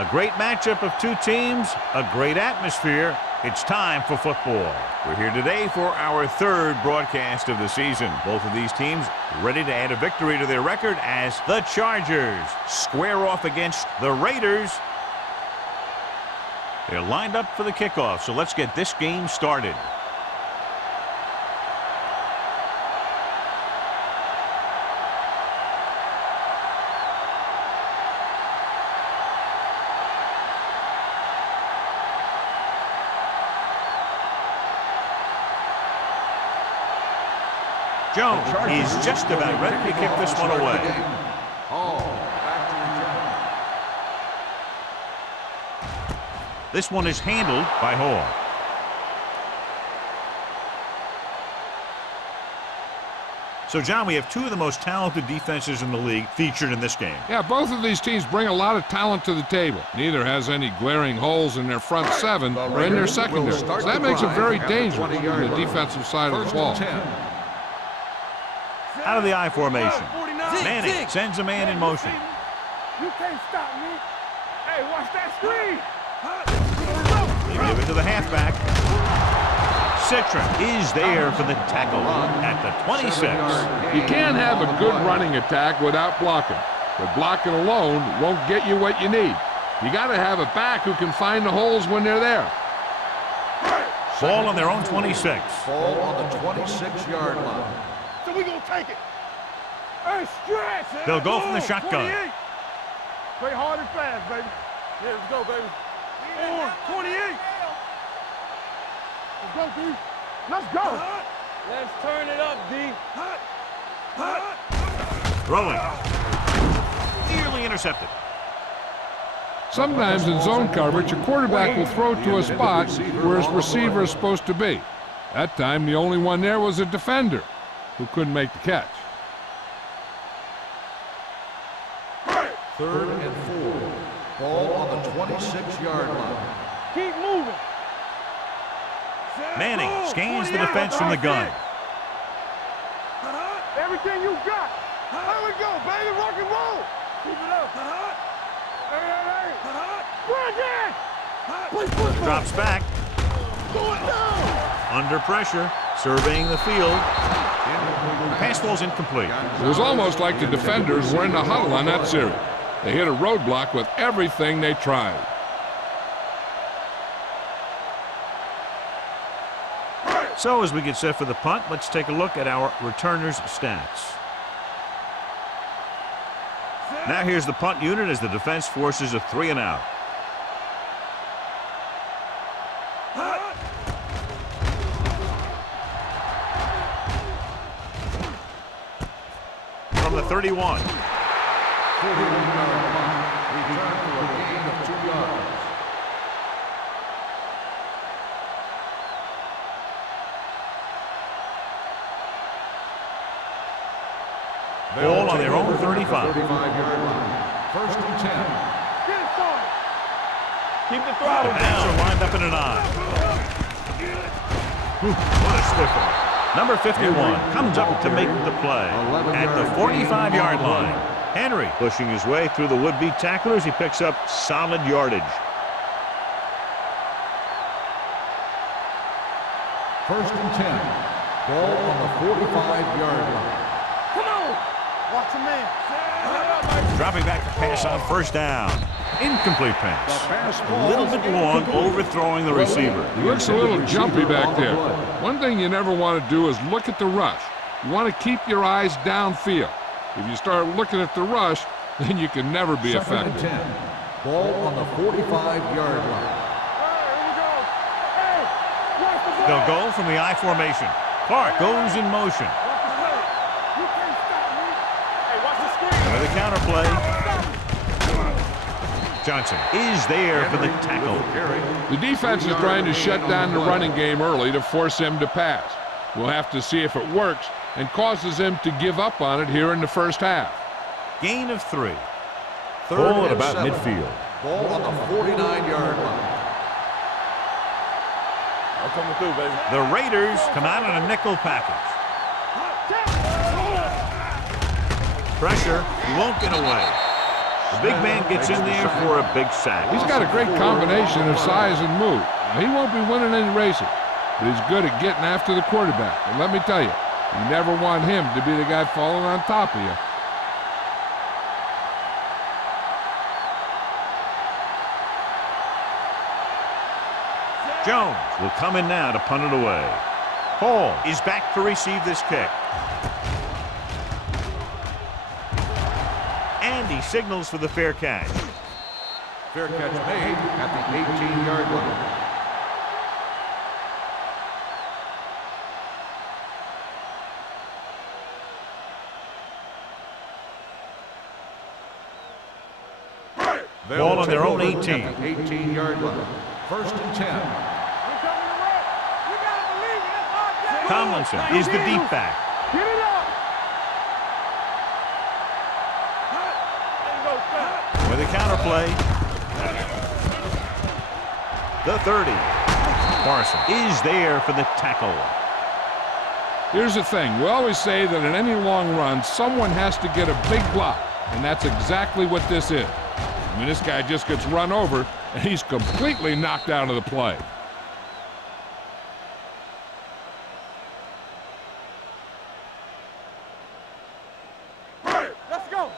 A great matchup of two teams, a great atmosphere. It's time for football. We're here today for our third broadcast of the season. Both of these teams ready to add a victory to their record as the Chargers square off against the Raiders. They're lined up for the kickoff, so let's get this game started. Jones is just about ready to kick this one away. This one is handled by Hall. So, John, we have two of the most talented defenses in the league featured in this game. Yeah, both of these teams bring a lot of talent to the table. Neither has any glaring holes in their front seven or in their secondary. So that makes it very dangerous on the defensive side of the ball. Out of the I formation. Manning sends a man in motion. You can't stop me. Hey, watch that screen. They give it to the halfback. Citron is there for the tackle at the 26. You can't have a good running attack without blocking, but blocking alone won't get you what you need. You got to have a back who can find the holes when they're there. Ball on their own 26. Ball on the 26-yard line. So we gonna take it. Hey, stretch. They'll go from the shotgun. 28. Play hard and fast, baby. Yeah, let's go, baby. 28. Let's go, D. Let's go. Let's turn it up, D. Throwing. Nearly intercepted. Sometimes in zone coverage, a quarterback will throw to a spot where his receiver is supposed to be. That time, the only one there was a defender who couldn't make the catch. 3rd and 4. Ball on the 26-yard line. Keep moving. Manning scans the defense from the gun. Everything you got. There we go, baby. Rock and roll. Keep it up. Hey. Bring it. Drops back. Going down. Under pressure. Surveying the field. Pass ball's incomplete. It was almost like the defenders were in the huddle on that series. They hit a roadblock with everything they tried. So as we get set for the punt, let's take a look at our returners' stats. Now here's the punt unit as the defense forces a 3 and out. From the 31. 41-yard punt. Return for a gain of 2 yards. Ball on their own 35. 35-yard line. 1st and 10. Get it started. Keep the The throttle backs are down. lined up in an I. What a stiff one. Number 51 comes up to make the play at the 45-yard line. Henry pushing his way through the would-be tacklers. He picks up solid yardage. 1st and 10. Ball on the 45-yard line. Come on. Watch him in. Dropping back to pass on 1st down. Incomplete pass. A little bit long, overthrowing the receiver. He looks a little jumpy back there. One thing you never want to do is look at the rush. You want to keep your eyes downfield. If you start looking at the rush, then you can never be 2nd and effective. 10. Ball on the 45-yard line. They'll go from the I formation. Clark goes in motion. You can't stop me. Hey, watch the screen. With a counterplay. Johnson is there for the tackle. The defense is trying to shut down the running game early to force him to pass. We'll have to see if it works and causes him to give up on it here in the 1st half. Gain of 3. Ball at about midfield. Ball on the 49-yard line. I'm coming through, baby. The Raiders come out in a nickel package. Pressure won't get away. The big man gets in there for a big sack. He's got a great combination of size and move. Now, he won't be winning any races, but he's good at getting after the quarterback. And let me tell you, you never want him to be the guy falling on top of you. Jones will come in now to punt it away. Hall is back to receive this kick. And he signals for the fair catch. Fair catch made at the 18-yard line. Ball on their own 18. At the 18-yard line. First and 10. Tomlinson is the deep back. Get it up. With a counterplay. The 30. Parson is there for the tackle. Here's the thing. We always say that in any long run, someone has to get a big block, and that's exactly what this is. I mean, this guy just gets run over, and he's completely knocked out of the play. Let's go.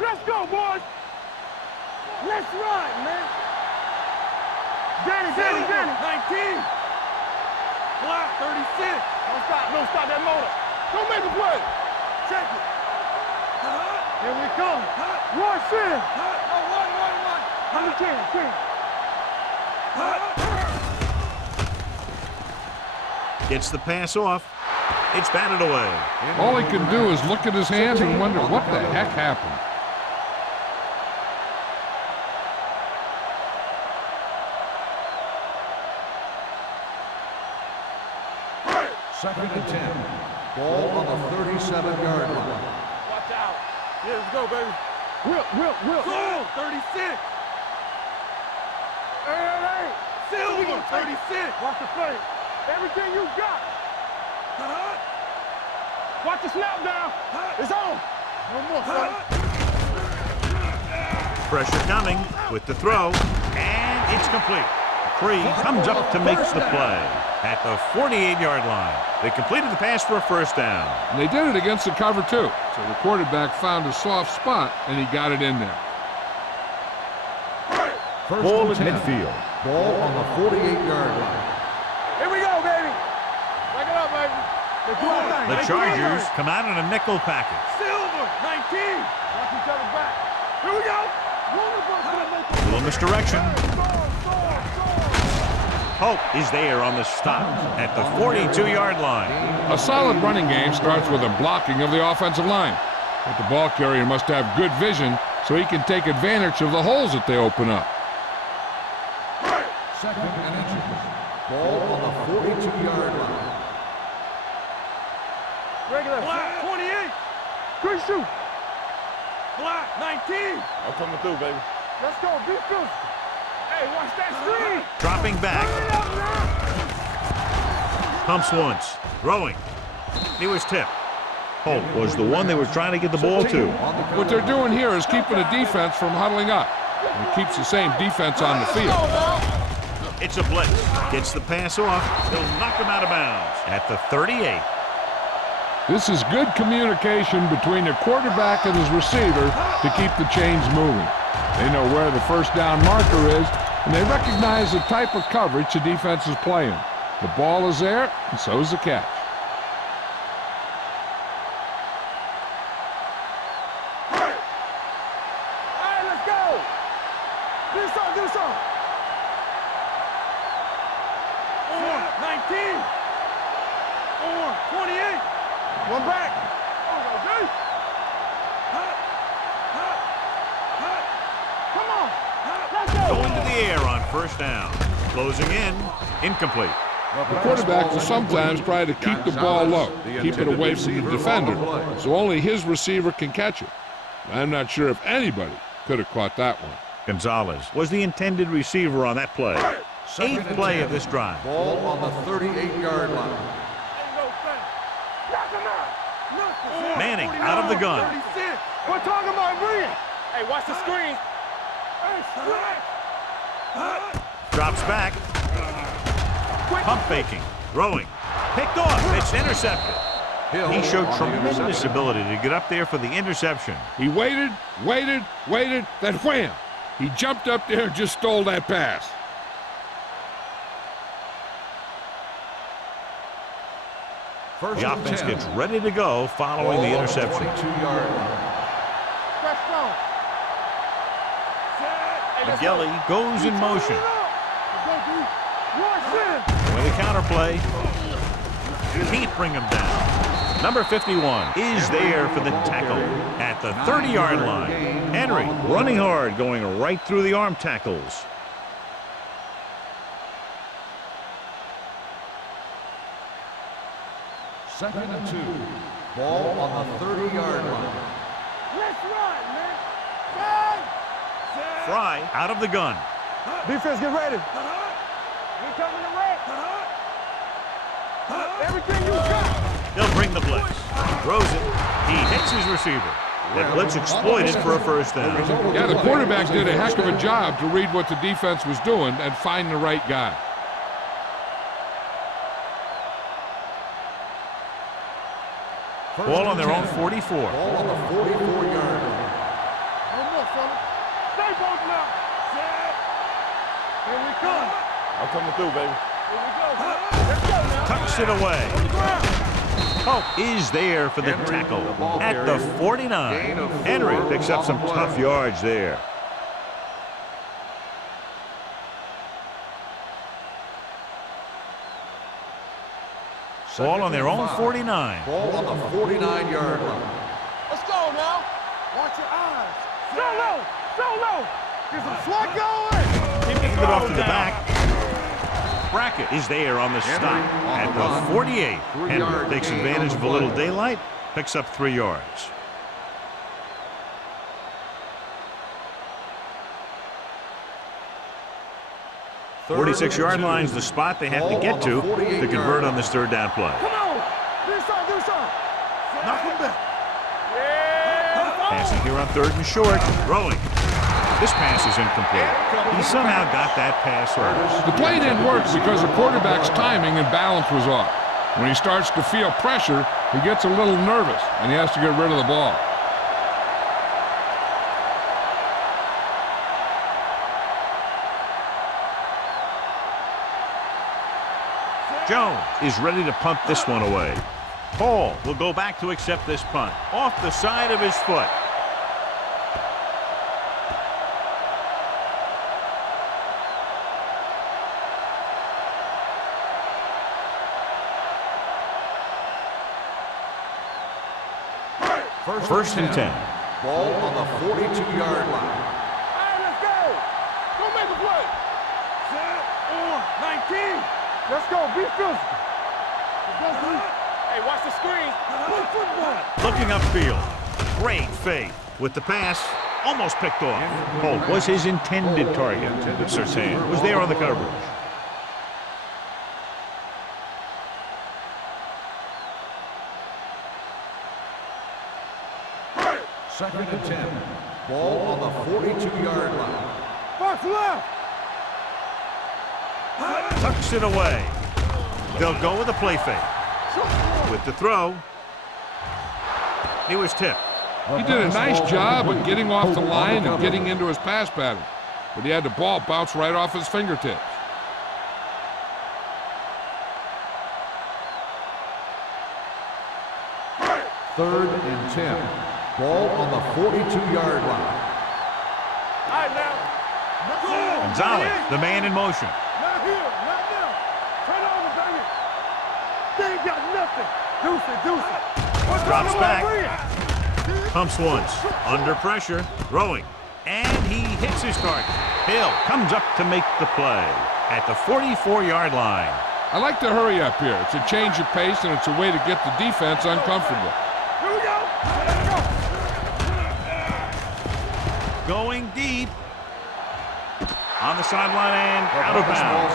Let's go, boys. Let's run, man. Danny. 19. Block 36. Don't stop that motor. Don't make the play. Check it. Here we come. Rush in. One. Under 10. Gets the pass off. It's batted away. All he can do is look at his hands and wonder what the heck happened. Second and 10. Ball on the 37-yard line. Watch out. Yeah, let's go, baby. Will. Go. 36. Hey. Silver. 36. Watch the play. Everything you got. Watch the snap down. It's on. No more, son. Pressure coming with the throw. And it's complete. Cree comes up to make the play at the 48-yard line. They completed the pass for a first down. And they did it against the cover, too. So the quarterback found a soft spot, and he got it in there. First Ball and at 10. midfield. Ball on the 48-yard line. Here we go, baby. Back it up, baby. The Chargers come out in a nickel package. Silver. 19. Watch each other back. Here we go. Little misdirection. Hope is there on the stop at the 42-yard line. A solid running game starts with a blocking of the offensive line. But the ball carrier must have good vision so he can take advantage of the holes that they open up. Second and inches. Ball on the 42-yard line. Regular. Black 28. Good shoot. Black 19. I'm coming through, baby. Let's go. Be physical. Hey, watch that screen. Dropping back. Pumps once. Throwing. He was tipped. Hope was the one they were trying to get the ball to. What they're doing here is keeping the defense from huddling up. And it keeps the same defense on the field. It's a blitz. Gets the pass off. He'll knock him out of bounds at the 38. This is good communication between the quarterback and his receiver to keep the chains moving. They know where the first down marker is, and they recognize the type of coverage the defense is playing. The ball is there, and so is the catch. All right, let's go. Do this. 19. 28. One back. Come on. Let's go. Going to the air on first down. Closing in. Incomplete. The quarterback will sometimes try to keep the ball low, keep it away from the defender, so only his receiver can catch it. I'm not sure if anybody could have caught that one. Gonzalez was the intended receiver on that play. Eighth play of this drive. Ball on the 38-yard line. Manning out of the gun. We're talking about bringing. Hey, watch the screen. Drops back. Pump faking. Throwing. Picked off. It's intercepted. He showed tremendous ability to get up there for the interception. He waited, then wham! He jumped up there and just stole that pass. The offense gets ready to go following the interception. 22-yard line. McGilly goes in motion. With a counterplay. Can't bring him down. Number 51 is there for the tackle at the 30-yard line. Henry running hard, going right through the arm tackles. Second and 2. Ball on the 30-yard line. Let's run, man. Fry out of the gun. Defense, get ready. We coming to wreck. Everything you got. They'll bring the blitz. Throws it. He hits his receiver. That blitz exploited for a first down. Yeah, the quarterback did a heck of a job to read what the defense was doing and find the right guy. Ball on their own 44. Ball on the 44-yard line. One more, fella. Stay both now. Here we come. I'm coming through, baby. Here we go. Let's go now. Tucks it away. Pope is there for the tackle at the 49. Henry picks up some tough yards there. Ball on their own 49. Ball on the 49-yard line. Let's go now. Watch your eyes. Solo. Get some swag going. Keeping it off to the back. Brackett is there on the stop at the 48. Henry takes advantage of a little daylight, picks up 3 yards. Forty-six-yard line's the spot they have to get to convert on this third down play. Come on. Do something. Knock him back. Passing here on 3rd and short. Throwing. This pass is incomplete. He somehow got that pass right. The play didn't work because the quarterback's timing and balance was off. When he starts to feel pressure, he gets a little nervous, and he has to get rid of the ball. Jones is ready to punt this one away. Paul will go back to accept this punt. Off the side of his foot. First and 10. Ball on the 42-yard line. All right, let's go. Go make a play. Set on 19. Let's go. Be physical. Let's go. Hey, watch the screen. Play football. Looking upfield. Great fake. With the pass, almost picked off. Holt was his intended target, but Surtain was there on the coverage. Second and 10. Ball on the 42-yard line. Box left. Tucks it away. They'll go with a play fake. With the throw, he was tipped. He did a nice job of getting off the line and getting into his pass pattern, but he had the ball bounce right off his fingertips. Third and 10. Ball on the 42-yard line. All right, now. Gonzalez, the man in motion. Not here. Not now. Turn over, baby. They ain't got nothing. Deuce it. Drops back. Pumps once. Under pressure. Throwing. And he hits his target. Hill comes up to make the play at the 44-yard line. I like to hurry up here. It's a change of pace, and it's a way to get the defense uncomfortable. Here we go. Let's go. Going deep. On the sideline and out of bounds.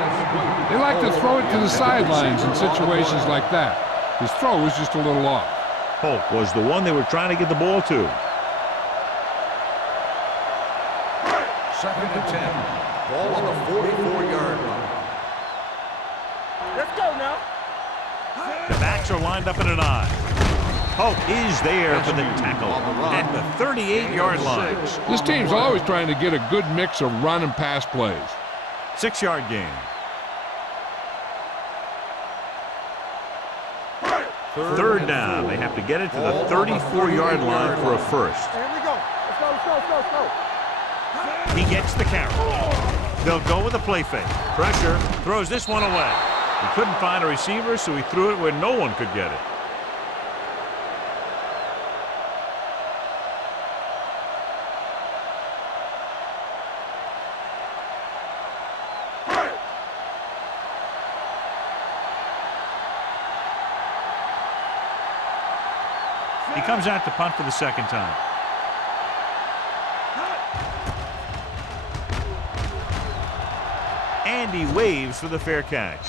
They like to throw it to the sidelines in situations like that. His throw was just a little off. Holt was the one they were trying to get the ball to. Let's go now. The backs are lined up in an I. Hope is there for the tackle at the 38-yard line. This team's always trying to get a good mix of run and pass plays. 6-yard gain. Third down. They have to get it to the 34-yard line for a first. Here we go. Let's go, let's go, let's go, let's go. He gets the carry. They'll go with a play fake. Pressure, throws this one away. He couldn't find a receiver, so he threw it where no one could get it. He comes out to punt for the second time. And he waves for the fair catch.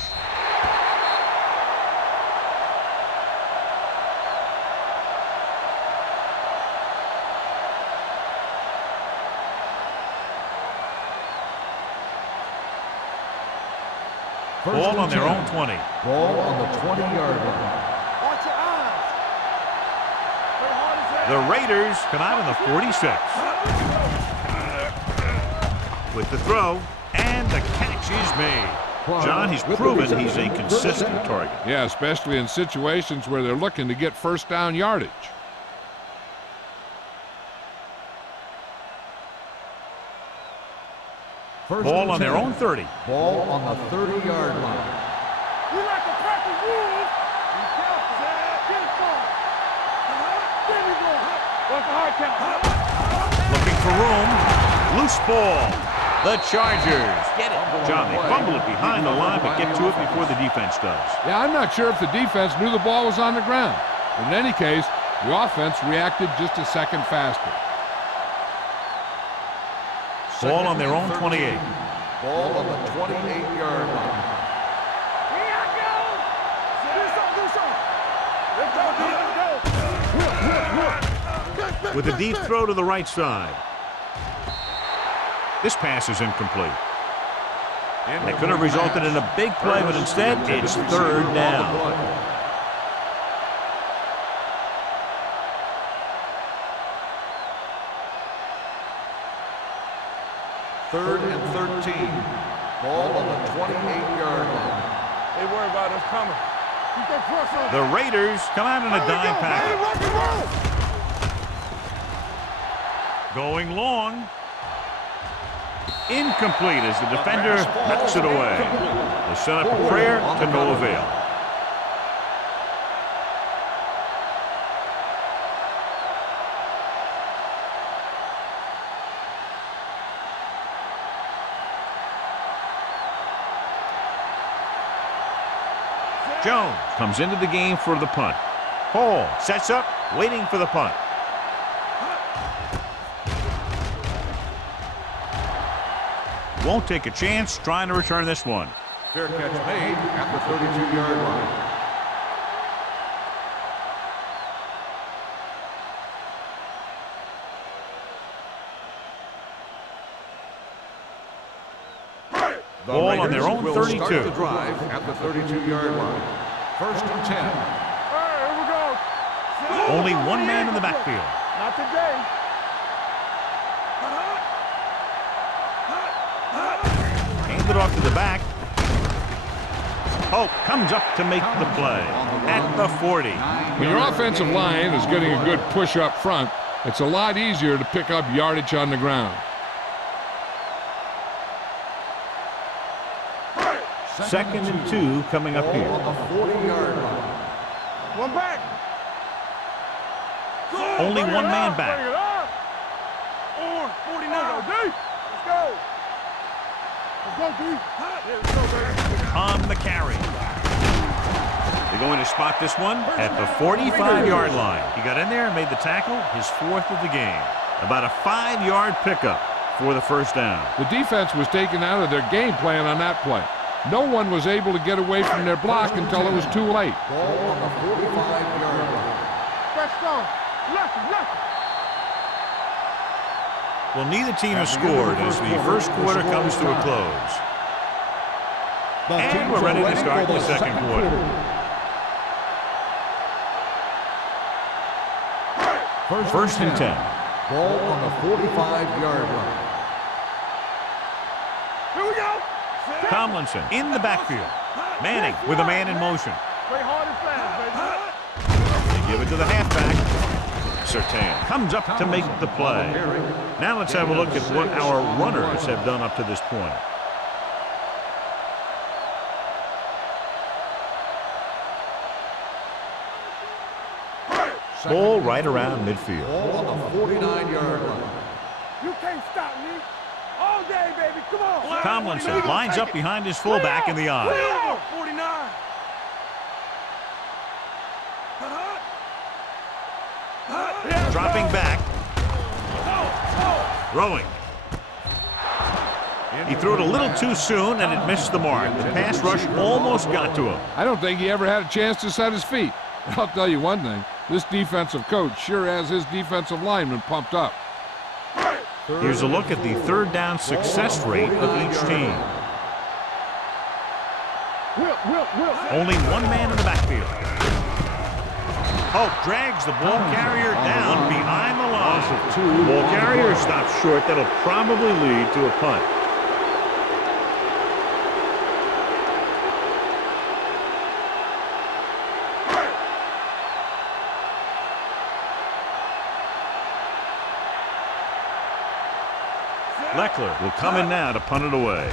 Ball on their own 20. Ball on the 20-yard line. Watch your eyes. Play hard as hell. The Raiders come out on the 46. With the throw, and the catch is made. John, he's proven he's a consistent target. Yeah, especially in situations where they're looking to get first down yardage. Ball on their own 30. Ball on the 30-yard line. We like to practice rules. Get it going. Get it going. What's the hard count? Looking for room. Loose ball. The Chargers get it. John, they fumble it behind the line, but get to it before the defense does. Yeah, I'm not sure if the defense knew the ball was on the ground. But in any case, the offense reacted just a second faster. Ball on their own 28. Ball on the 28-yard line. Here I go. Do something, do something. Let's go, With a deep throw to the right side. This pass is incomplete. That could have resulted in a big play, but instead it's third down. Third and 13. Ball on the 28-yard line. They worry about us coming. Keep that press on. The Raiders come out in a dime package. Going long. Incomplete as the defender knocks it away. They set up a prayer to no avail. Jones comes into the game for the punt. Hall sets up, waiting for the punt. Won't take a chance trying to return this one. Fair catch made at the 32-yard line. Ball on their own 32. Start the drive at the 32-yard line. First and 10. All right, here we go. Only one man in the backfield. Not today. Handed off to the back. Hope comes up to make the play at the 40. When your offensive line is getting a good push up front, it's a lot easier to pick up yardage on the ground. Second and 2 coming up here. On the 40-yard line. One back. Only one man back. Bring it up. On 49. Let's go. Let's go, D. Let's go, baby. On the carry. They're going to spot this one at the 45-yard line. He got in there and made the tackle, his fourth of the game. About a 5-yard pickup for the first down. The defense was taken out of their game plan on that play. No one was able to get away from their block until it was too late. Ball on the 45-yard line. Let's go. Left. Well, neither team has scored as the first quarter comes to a close. And we're ready to start the second quarter. First and 10. Ball on the 45-yard line. Here we go. Tomlinson in the backfield. Manning with a man in motion. Play hard and fast, baby. They give it to the halfback. Surtain comes up to make the play. Now let's have a look at what our runners have done up to this point. Ball right around midfield. Ball on the 49-yard line. You can't stop me. All day, baby. Come on. Tomlinson lines up behind his fullback in the eye. 49. Dropping back. Throwing. He threw it a little too soon, and it missed the mark. The pass rush almost got to him. I don't think he ever had a chance to set his feet. I'll tell you one thing. This defensive coach sure has his defensive linemen pumped up. Here's a look at the third down success rate of each team. Only one man in the backfield. Hope drags the ball carrier down behind the line. Ball carrier stops short. That'll probably lead to a punt. Leckler will come in now to punt it away.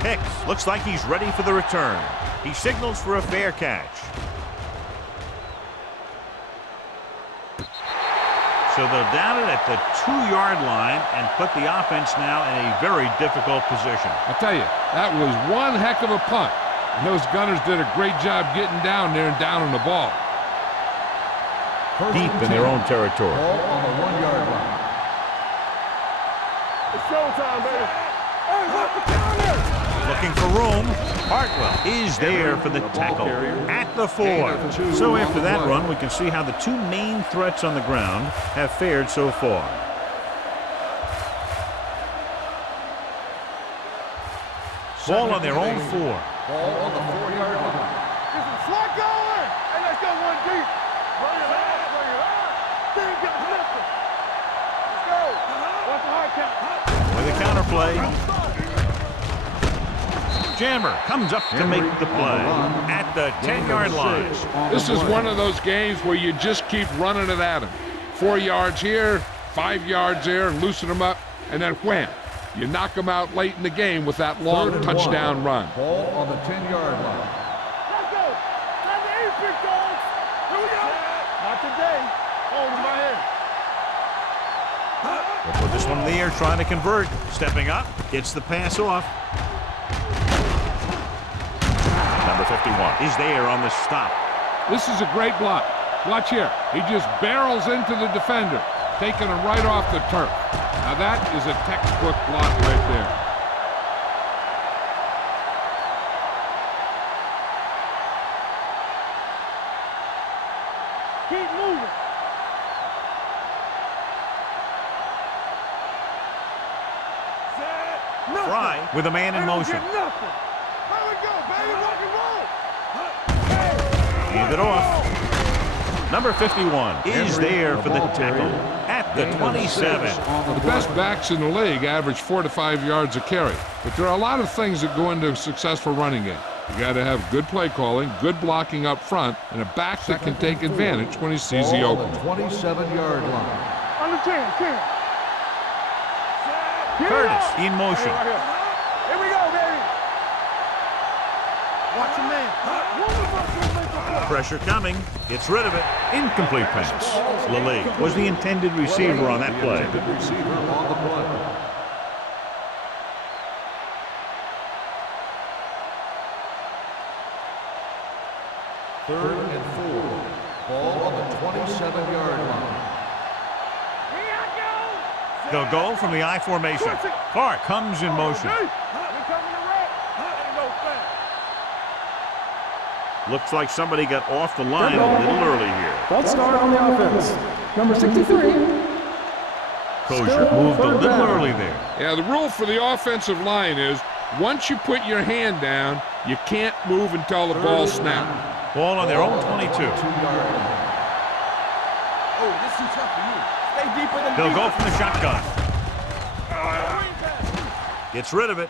Hicks looks like he's ready for the return. He signals for a fair catch. So they'll down it at the 2-yard line and put the offense now in a very difficult position. I tell you, that was one heck of a punt. And those gunners did a great job getting down there and down on the ball. Deep in their own territory. Ball on the 1-yard line. It's showtime, baby. Hey, what's the counter? Looking for room. Hartwell is there for the tackle at the 4. So after that run, we can see how the two main threats on the ground have fared so far. Ball on their own 4. Ball on the 4-yard line. Get some slack going. Hey, let's go one deep. Bring it out, bring it out. Then get the lifter. Let's go. What's the hard count? With a counter play. Jammer comes up to make the play at the 10-yard line. This is one of those games where you just keep running it at him. 4 yards here, 5 yards there, loosen them up, and then wham. You knock them out late in the game with that long touchdown run. Ball on the 10-yard line. Let's go. Time to eat, big dogs. Here we go. Not today. Hold him right here. We'll put this one in the air, trying to convert. Stepping up, gets the pass off. Number 51 is there on the stop. This is a great block. Watch here. He just barrels into the defender, taking him right off the turf. Now that is a textbook block right there. Keep moving. Fry with a man in motion. Nothing. Here we go, baby. Rock and roll. Hand it off. Number 51 is there for the tackle at the 27. The best backs in the league average 4 to 5 yards a carry. But there are a lot of things that go into a successful running game. You got to have good play calling, good blocking up front, and a back that can take advantage when he sees the opening. 27-yard line. On the 10. Curtis in motion. Right here. Here we go, baby. Watch your man. Pressure coming. Gets rid of it. Incomplete pass. Lele was the intended receiver on that play. Receiver on the play. Third and 4. Ball on the 27-yard line. They'll go from the I formation. Clark comes in motion. Looks like somebody got off the line a little early here. Let's start on the offense. Number 63. Kosher moved a little early there. Yeah, the rule for the offensive line is once you put your hand down, You can't move until the ball snaps. Ball on their own 22. Oh, this is tough for you. Stay deeper than They'll go from the shotgun. Gets rid of it.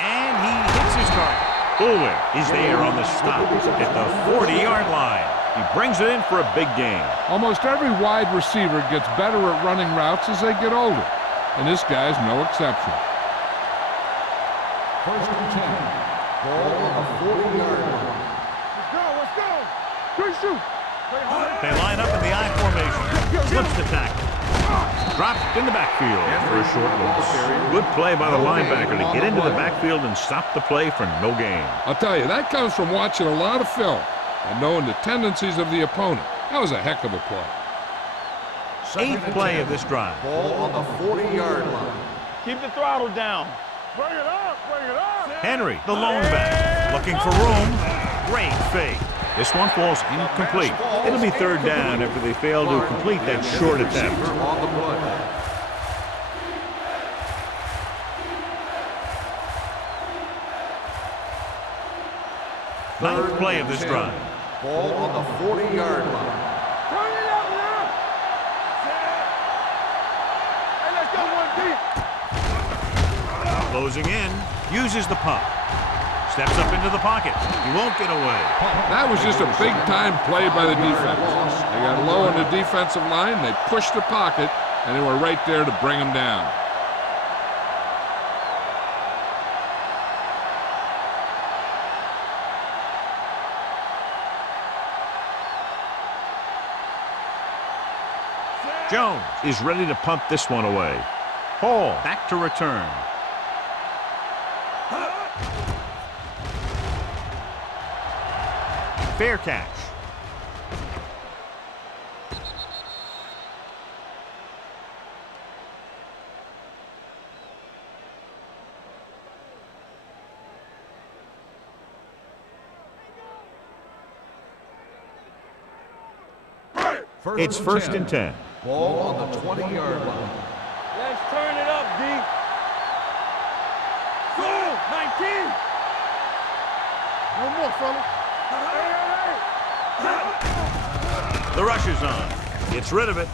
And he hits his target. Bullware is there on the stop at the 40-yard line. He brings it in for a big gain. Almost every wide receiver gets better at running routes as they get older, and this guy's no exception. First and 10. Ball on the 40-yard line. Let's go. Good shoot. They line up in the I formation. Slips the tackle. Dropped in the backfield for a short loss. Good play by the linebacker to get into the backfield and stop the play for no gain. I'll tell you, that comes from watching a lot of film and knowing the tendencies of the opponent. That was a heck of a play. Eighth play of this drive. Ball on the 40-yard line. Keep the throttle down. Bring it up. Henry, the lone back, looking for room. Great fake. This one falls incomplete. It'll be third down after they fail to complete that short attempt. On the play. Ninth play of this drive. Ball on the 40-yard line. Turn it up now. Hey, let's go one deep. Closing in, uses the pump. Steps up into the pocket. He won't get away. That was just a big-time play by the defense. They got low on the defensive line, they pushed the pocket, and they were right there to bring him down. Jones is ready to punt this one away. Hall back to return. Fair catch. It's first and 10. Ball on the 20-yard line. Let's turn it up, D. Go, 19. No more, fella. The rush is on. Gets rid of it.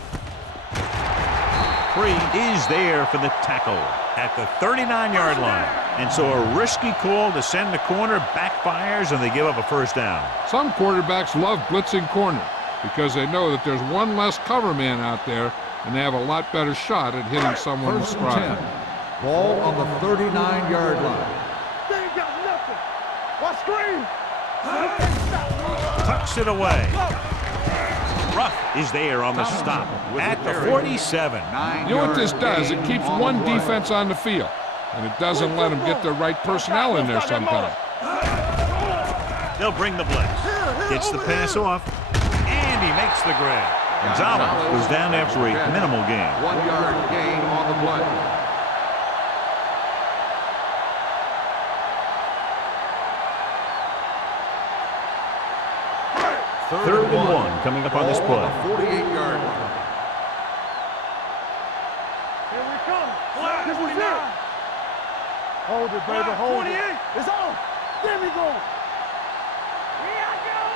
Free is there for the tackle at the 39-yard line. And so a risky call to send the corner backfires and they give up a first down. Some quarterbacks love blitzing corner because they know that there's one less cover man out there and they have a lot better shot at hitting someone with First and stride. 10. Ball on the 39-yard line. They ain't got nothing. What screen? Tucks it away. Ruff is there on the stop at the 47. You know what this does? It keeps one defense on the field, and it doesn't let them get the right personnel in there sometimes. They'll bring the blitz. Gets the pass off, and he makes the grab. Gonzalez goes down after a minimal gain. 1-yard gain on the play. Third and 1 coming up on this play. 48-yard line. Here we come. This is it. Hold it, baby. Hold it. It's on. There we go. Here I go.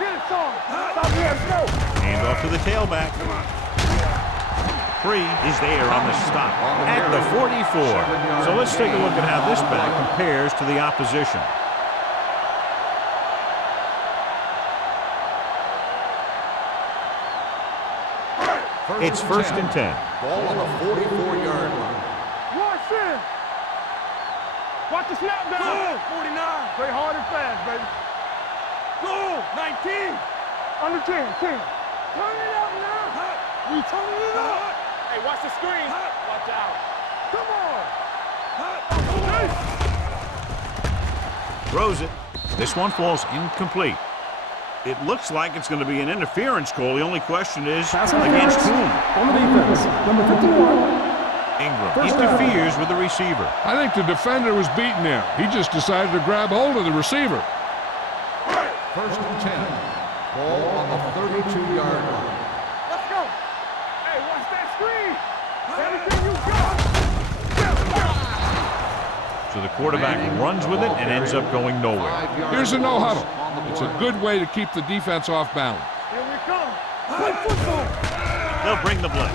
Get it, son. Stop here. Go. Hand off to the tailback. Free is there on the stop at the 44. So let's take a look at how this back compares to the opposition. It's first and 10. Ball on the 44-yard line. Watch in. Watch the snap down. 49. Play hard and fast, baby. Go. 19. Under 10. 10. Turn it up now. We turning it up. Hey, watch the screen. Watch out. Come on. Throws it. This one falls incomplete. It looks like it's going to be an interference call. The only question is Pass against interference whom? on the defense. Number 51. Ingram First down. interferes with the receiver. I think the defender was beaten there. He just decided to grab hold of the receiver. First and 10. Ball on the 32-yard line. Let's go. Hey, watch that screen. Everything you got. So the quarterback runs with it and ends up going nowhere. Here's a no huddle. It's a good way to keep the defense off balance. Here we come. Play football. They'll bring the blitz.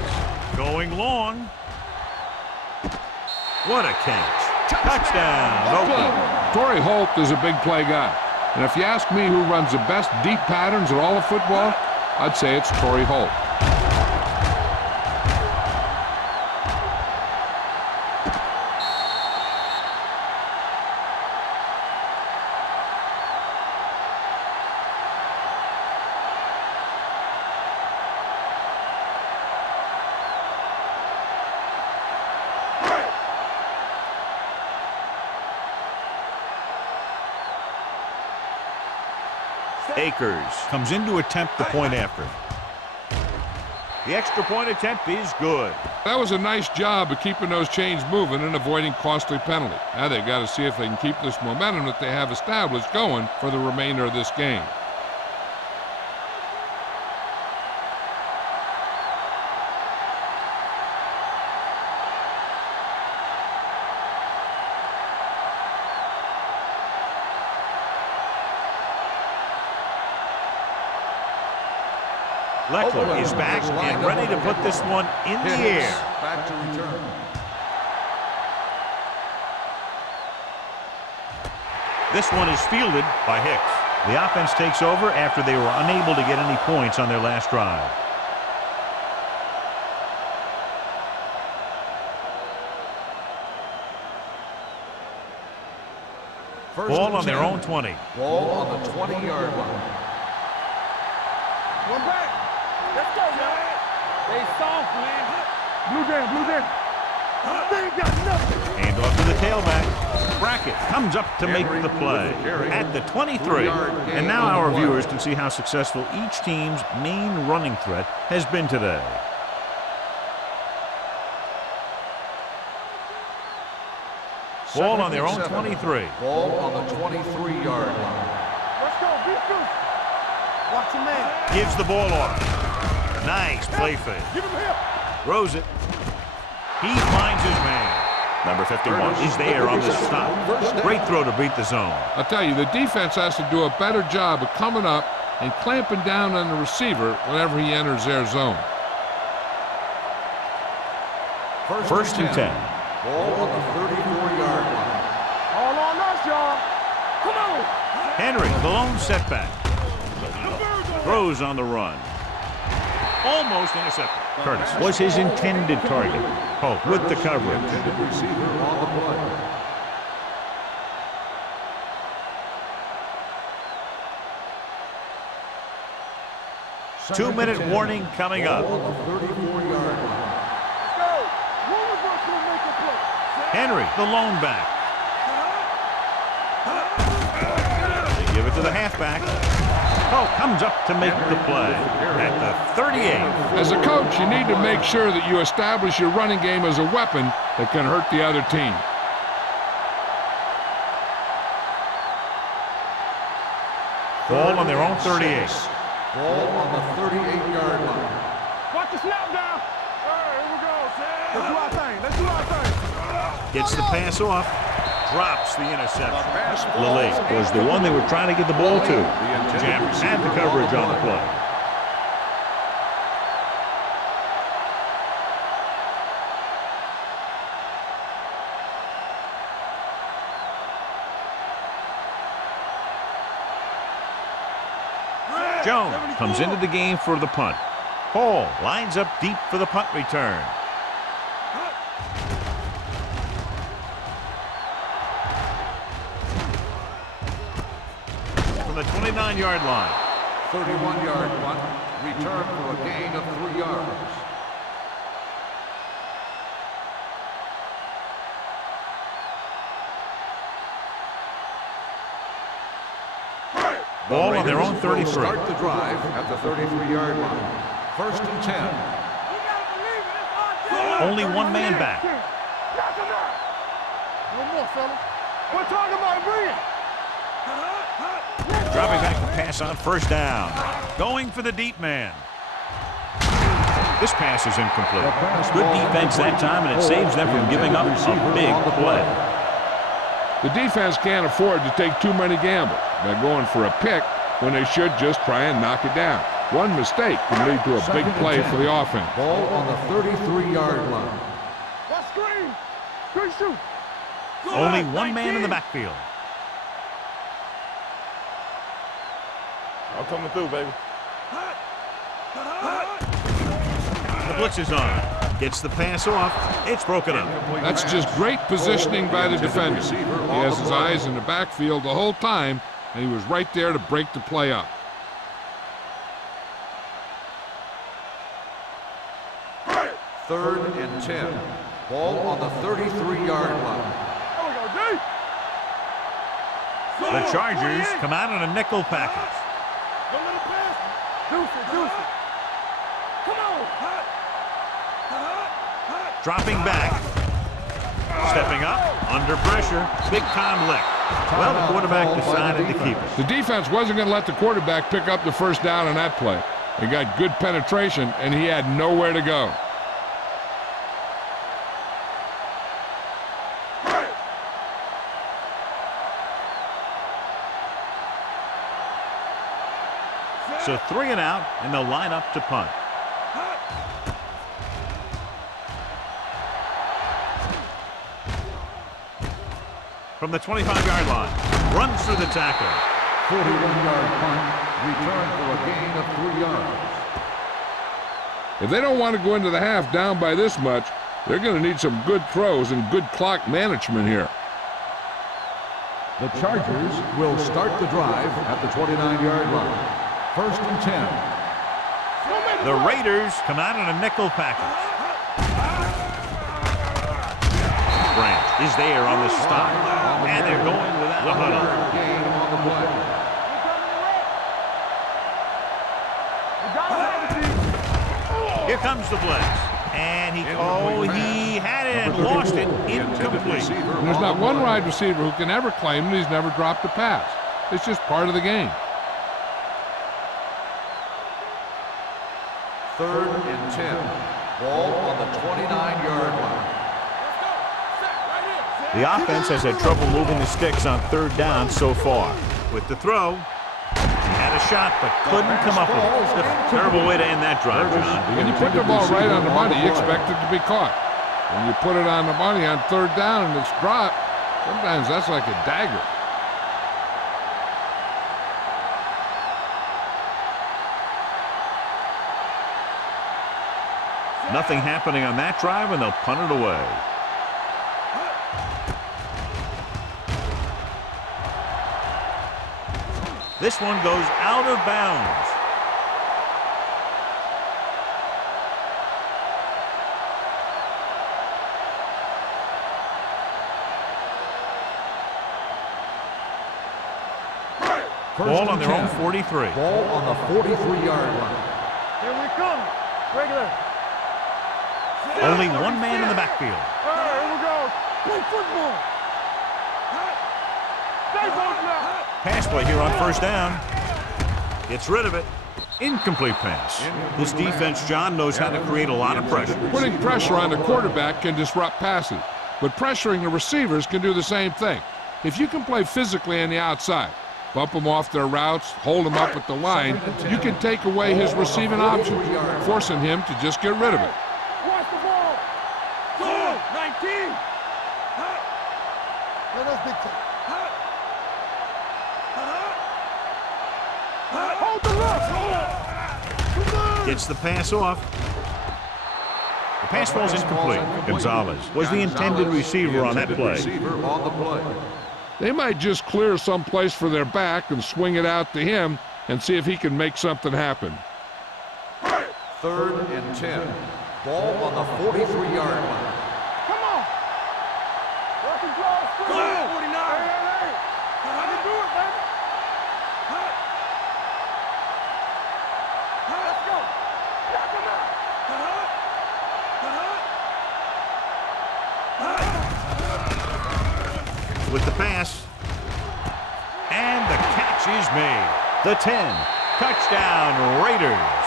Going long. What a catch. Touchdown. Oakland. Torrey Holt is a big play guy. And if you ask me who runs the best deep patterns in all of football, I'd say it's Torrey Holt. Akers comes in to attempt the point after. The extra point attempt is good. That was a nice job of keeping those chains moving and avoiding costly penalty. Now they got to see if they can keep this momentum that they have established going for the remainder of this game. Leckler is back and ready to put this one in the air. Back to return. This one is fielded by Hicks. The offense takes over after they were unable to get any points on their last drive. Ball on their own 20. Ball on the 20-yard line. One back. Let's go, man. They soft, man. Blue down, blue down. They ain't got nothing. Hand off to the tailback. Brackett comes up to make the play at the 23. And now our viewers can see how successful each team's main running threat has been today. Ball on their own 23. Ball on the 23-yard line. Let's go, beat you. Watch your man. Gives the ball off. Nice play fake. Give him help. Throws it. He finds his man. Number 51 is there on the stop. Great throw to beat the zone. I'll tell you, the defense has to do a better job of coming up and clamping down on the receiver whenever he enters their zone. First and 10. Ball on the 34-yard line. All on us, y'all. Come on. Henry, the lone setback. Throws on the run. Almost intercepted. Curtis was his intended target. Hope with the coverage. Intended receiver on the play. Two-minute warning coming up. Ball on the 34-yard line. Let's go. One of us will make a play. Henry, the lone back. They give it to the halfback. Oh, comes up to make the play at the 38. As a coach, you need to make sure that you establish your running game as a weapon that can hurt the other team. Ball on their own 38. Ball on the 38-yard line. Watch the snap down. All right, here we go, Sam. Let's do our thing. Let's do our thing. Gets the pass off. Drops the interception. Lilly was the one they were trying to get the ball to. Jammers had the coverage on the play. Jones comes into the game for the punt. Hall lines up deep for the punt return. From the 29-yard line. 31-yard punt. Return for a gain of 3 yards. Ball on their own 33. Start the drive at the 33-yard line. First and 10. Only one man back. Knock him out. One more, fellas. We're talking about bringing. Dropping back to pass on first down. Going for the deep man. This pass is incomplete. Good defense that time, and it saves them from giving up a big play. The defense can't afford to take too many gambles by going for a pick when they should just try and knock it down. One mistake can lead to a big play for the offense. Ball on the 33-yard line. Watch screen. Good shoot. Only one man in the backfield. I'm coming through, baby. The blitz is on. Gets the pass off. It's broken up. That's just great positioning by the defender. He has his eyes in the backfield the whole time, and he was right there to break the play up. Third and 10. Ball on the 33-yard line. The Chargers come out in a nickel package. Don't let it pass. Deuce it, deuce it. Come on. Dropping back. Stepping up. Under pressure. Big time lick. Well, the quarterback decided to keep it. The defense wasn't going to let the quarterback pick up the first down on that play. He got good penetration, and he had nowhere to go. So 3 and out, and they'll line up to punt. From the 25-yard line, runs through the tackle. 41-yard punt, return for a gain of 3 yards. If they don't want to go into the half down by this much, they're going to need some good throws and good clock management here. The Chargers will start the drive at the 29-yard line. First and 10. The Raiders come out in a nickel package. Grant is there on the stop, and they're going without a huddle. Gain on the play. Here comes the blitz, and he had it and lost it. Incomplete. And there's not one wide receiver who can ever claim that he's never dropped a pass. It's just part of the game. Third and 10. Ball on the 29-yard line. The offense has had trouble moving the sticks on third down so far. With the throw, he had a shot but couldn't come up with it. Terrible way to end that drive, John. When you put the ball right on the money, you expect it to be caught. When you put it on the money on third down and it's dropped, sometimes that's like a dagger. Nothing happening on that drive, and they'll punt it away. This one goes out of bounds. Ball on their own 43. Ball on the 43-yard line. Here we come. Regular. Only one man in the backfield. All right, here we go. Play football. Stay focused now. Pass play here on first down. Gets rid of it. Incomplete pass. This defense, John, knows how to create a lot of pressure. Putting pressure on the quarterback can disrupt passes, but pressuring the receivers can do the same thing. If you can play physically on the outside, bump them off their routes, hold them up at the line, you can take away his receiving options, forcing him to just get rid of it. Watch the ball. Go. 19. No, that's big time. Hold the rush. Gets the pass off. The pass falls incomplete. Gonzalez was the intended receiver on that play. They might just clear someplace for their back and swing it out to him and see if he can make something happen. Third and 10. Ball on the 43-yard line. Come on. Watch the draw. Go. 49. Hey. I can do it, baby. Let's go. Knock him out. With the pass. And the catch is made. The 10. Touchdown, Raiders.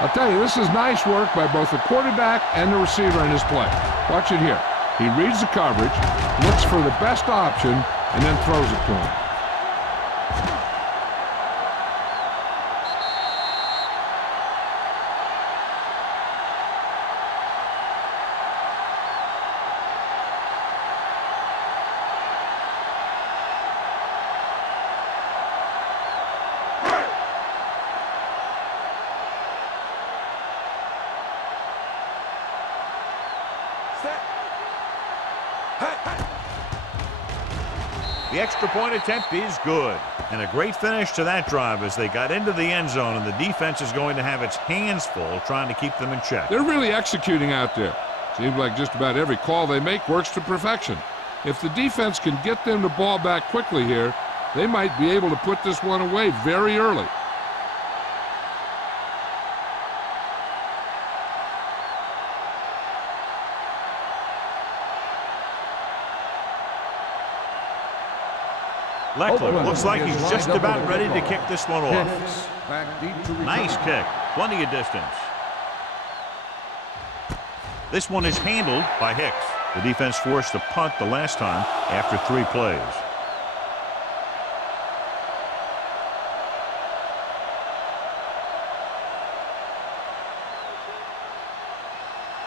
I'll tell you, this is nice work by both the quarterback and the receiver in this play. Watch it here. He reads the coverage, looks for the best option, and then throws it to him. The extra point attempt is good. And a great finish to that drive as they got into the end zone, and the defense is going to have its hands full trying to keep them in check. They're really executing out there. Seems like just about every call they make works to perfection. If the defense can get them the ball back quickly here, they might be able to put this one away very early. Leckler looks like he's just about ready to kick this one off. Nice kick. Plenty of distance. This one is handled by Hicks. The defense forced a punt the last time after 3 plays.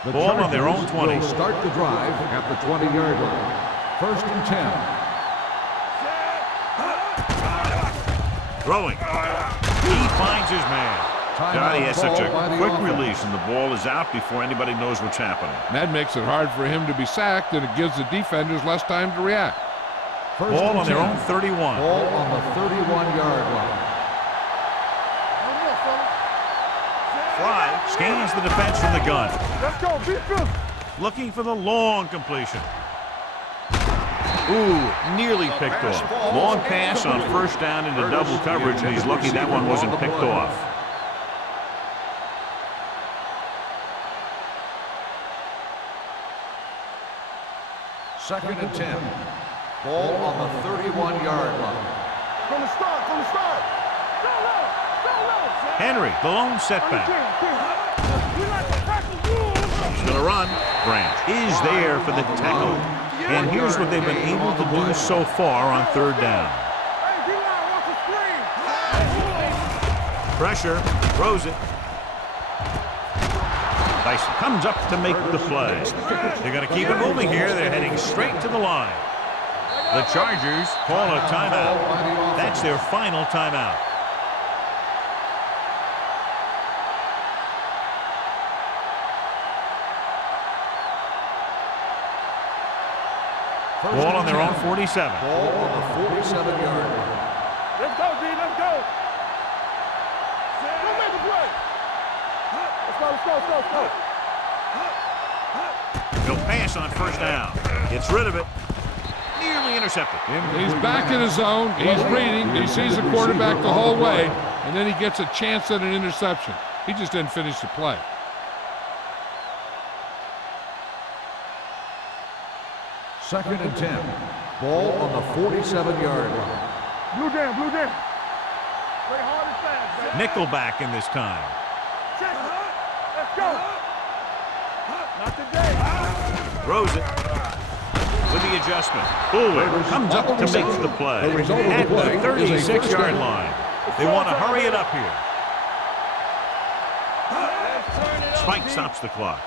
The Ball on their own 20. Will start the drive at the 20-yard line. First and 10. Throwing. He finds his man. God, he has such a quick release, and the ball is out before anybody knows what's happening. That makes it hard for him to be sacked, and it gives the defenders less time to react. Ball on their own 31. Ball on the 31-yard line. Fly scans the defense from the gun. Let's go, beat them. Looking for the long completion. Ooh, nearly picked off. Long pass on first down into double coverage, and he's lucky that one wasn't picked off. Second and 10. Ball on the 31-yard line. From the start, from the start. Go low, go low. Henry, the lone setback. We like to practice rules. He's going to run. Branch is there for the tackle. And here's what they've been able to do so far on third down. Hey, D-line wants to screen. Pressure, throws it. Dyson comes up to make the play. They're going to keep it moving here. They're heading straight to the line. The Chargers call a timeout. That's their final timeout. Ball on their own 47. Ball on the 47-yard line. Let's go, D, let's go. Go make a play. Let's go. He'll pass on first down. Gets rid of it. Nearly intercepted. He's back in his zone. He's reading. He sees the quarterback the whole way, and then he gets a chance at an interception. He just didn't finish the play. Second and 10. Ball on the 47-yard line. Blue down. Play hard and fast. Nickelback in this time. Check it. Let's go. Not today. Throws it. With the adjustment. Bullard comes up to make the play. At the 36-yard line. They want to hurry it up here. Spike stops the clock.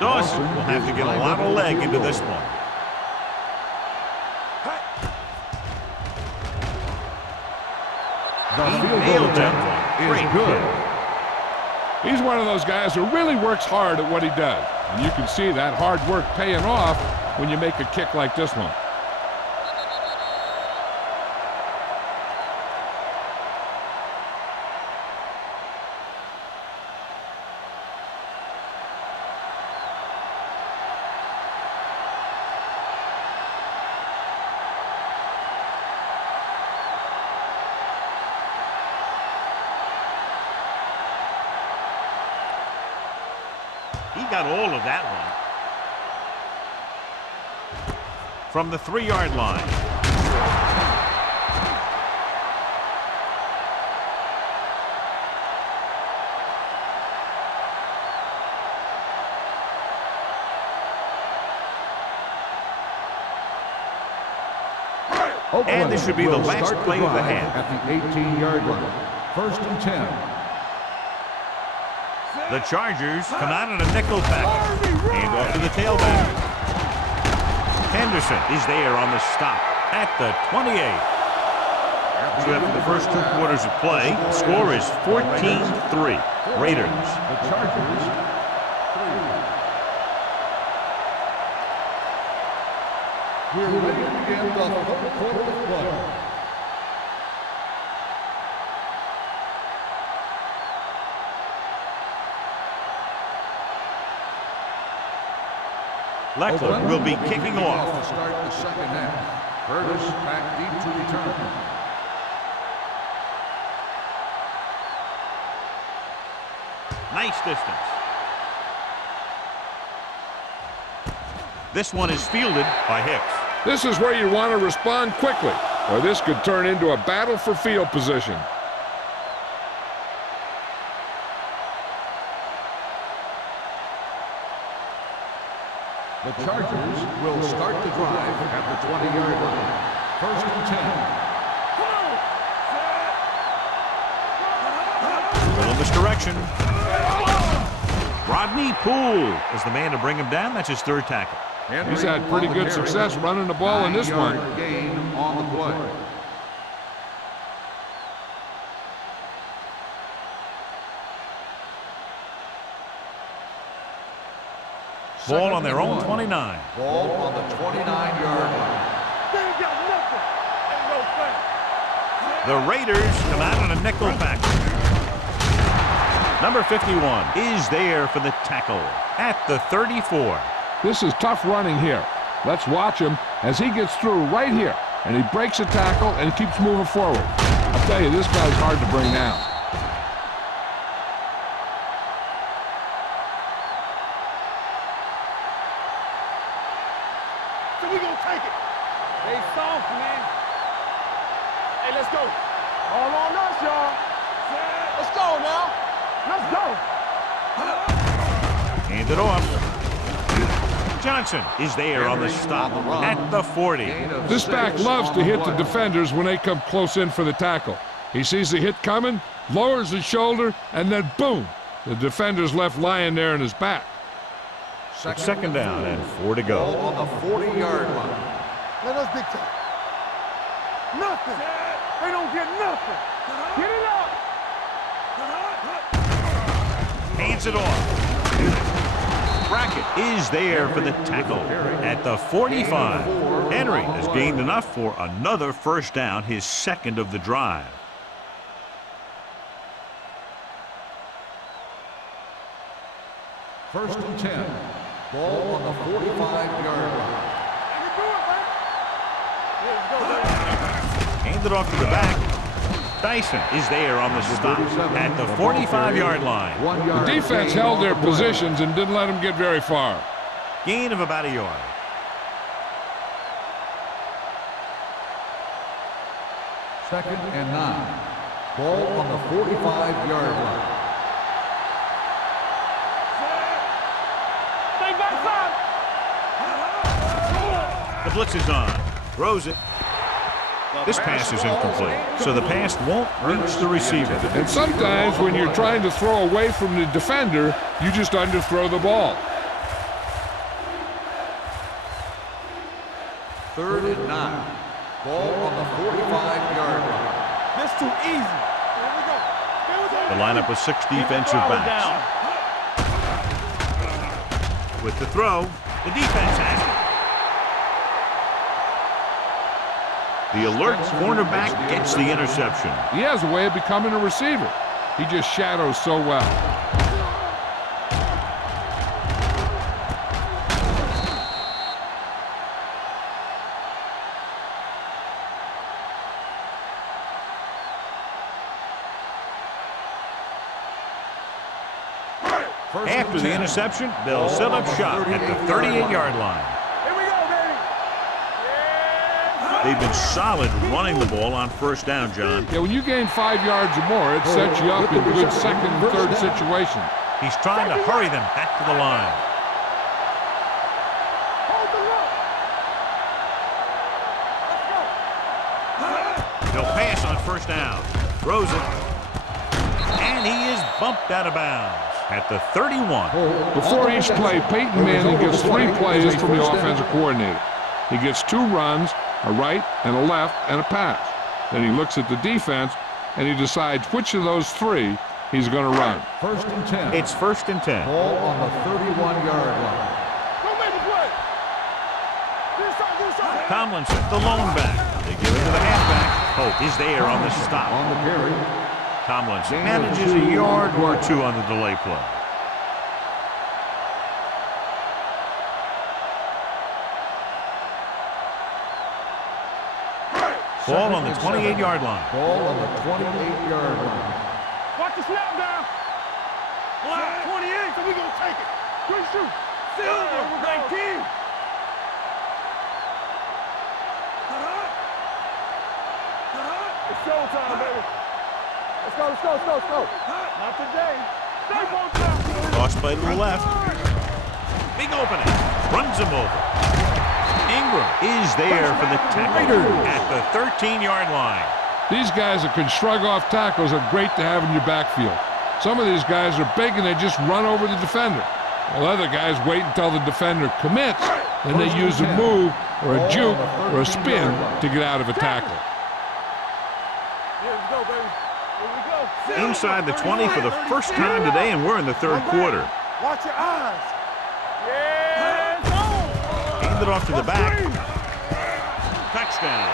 Dawson will have to get a lot of leg into this one. He nailed that one. Great Good. He's one of those guys who really works hard at what he does. And you can see that hard work paying off when you make a kick like this one. He got all of that one. From the 3-yard line. And this should be the last play of the half. At the 18-yard line. 1st and 10. The Chargers come out in a nickel package. And off to the tailback. Henderson is there on the stop at the 28. So after the first 2 quarters of play, the score is 14-3. Raiders. The Chargers. We're ready to begin the 3rd quarter of play. Leckler will be kicking off. To start the 2nd half. Curtis back deep to return. Nice distance. This one is fielded by Hicks. This is where you want to respond quickly, or this could turn into a battle for field position. The Chargers will start the drive at the 20-yard line. 1st and 10. Well, in this direction. Rodney Poole is the man to bring him down. That's his 3rd tackle. He's had pretty good success running the ball in this one. 9-yard gain on the play. Ball on their own 29. Ball on the 29-yard line. They ain't got nothing. Ain't no thing. The Raiders come out in a nickel package. Number 51 is there for the tackle at the 34. This is tough running here. Let's watch him as he gets through right here. And he breaks a tackle and keeps moving forward. I'll tell you, this guy's hard to bring down. So we gonna take it. They soft, man. Hey, let's go. All on us, y'all. Let's go now. Let's go. Hand it off. Johnson is there on the stop at the 40. This back loves to hit the defenders when they come close in for the tackle. He sees the hit coming, lowers his shoulder, and then boom, the defender's left lying there in his back. Second down and 4 to go. Ball on the 40-yard line. Let us dictate. Nothing. They don't get nothing. Get it up. Hands it off. Brackett is there for the tackle at the 45. Henry has gained enough for another 1st down, his 2nd of the drive. First and 10. Ball on the 45-yard line. Hand it off to the back. Dyson is there on the stop at the 45-yard line. The defense held their positions and didn't let them get very far. Gain of about a yard. Second and 9. Ball on the 45-yard line. Stay backside. The blitz is on. Throws it. This pass is incomplete, so the pass won't reach the receiver. And sometimes when you're trying to throw away from the defender, you just underthrow the ball. 3rd and 9. Ball on the 45-yard line. This too easy. Here we go. The lineup of 6 defensive backs. With the throw, the defense has it. The alert cornerback gets the interception. He has a way of becoming a receiver. He just shadows so well. After the interception, they'll set up shop at the 38-yard line. Here we go, baby. They've been solid running the ball on first down, John. Yeah, when you gain 5 yards or more, it sets you up in good second and third situations. He's trying to hurry them back to the line. Hold the rope. Let's go. He'll pass on first down. Throws it. And he is bumped out of bounds at the 31. Before each play, Peyton Manning gets 3 plays from the offensive coordinator. He gets 2 runs, a right and a left, and a pass. Then he looks at the defense, and he decides which of those 3 he's going to run. 1st and 10. It's 1st and 10. Ball on the 31-yard line. Go make a play. This side. Tomlinson, the lone back. They give it to the halfback. Hope is there on the stop. On the carry. Tomlinson manages a yard or 2 on the delay play. Ball on the 28-yard line. Ball on the 28-yard line. Watch the snap down. Black 28, so we gonna take it. Good shoot. Silver 19. It's showtime, baby. Let's go. Not today. Stay on time. Toss play to the left. Big opening. Runs him over. Ingram is there for the tackle at the 13-yard line. These guys that can shrug off tackles are great to have in your backfield. Some of these guys are big and they just run over the defender. While other guys wait until the defender commits, and they use a move or a juke or a spin to get out of a tackle. Here we go, baby. Here we go. Inside the 20 for the first time today, and we're in the third quarter. Watch your eyes. Yeah, Hand it off to the back. Touchdown.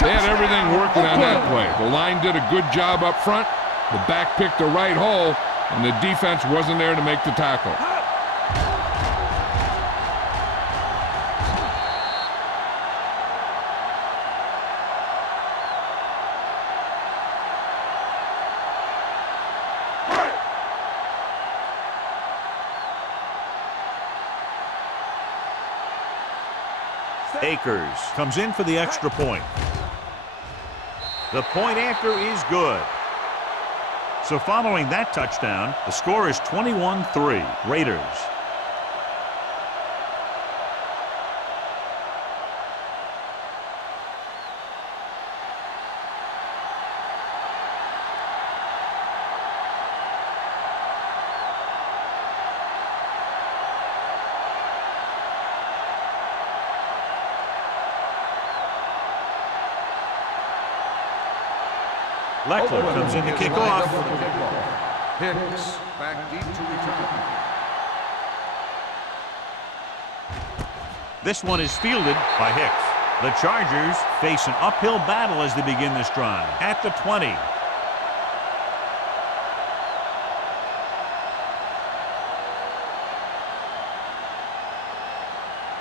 They had everything working on that play. The line did a good job up front. The back picked the right hole, and the defense wasn't there to make the tackle. Akers comes in for the extra point. The point after is good. So following that touchdown, the score is 21-3, Raiders. Leckler comes in to kick off. Hicks back deep to return. This one is fielded by Hicks. The Chargers face an uphill battle as they begin this drive at the 20.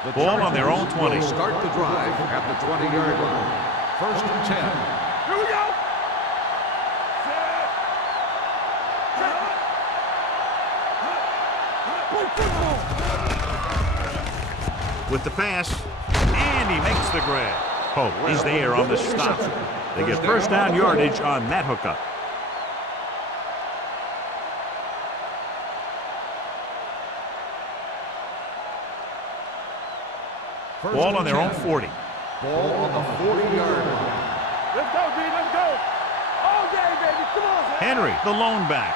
The Ball on their own 20. Will start the drive at the 20-yard line. 1st and 10. here we go. With the pass, and he makes the grab. Pope is there on the stop. They get first down yardage on that hookup. Ball on their own 40. Ball on the 40-yard line. Let's go, D. Let's go. All day, baby. Come on. Henry, the lone back.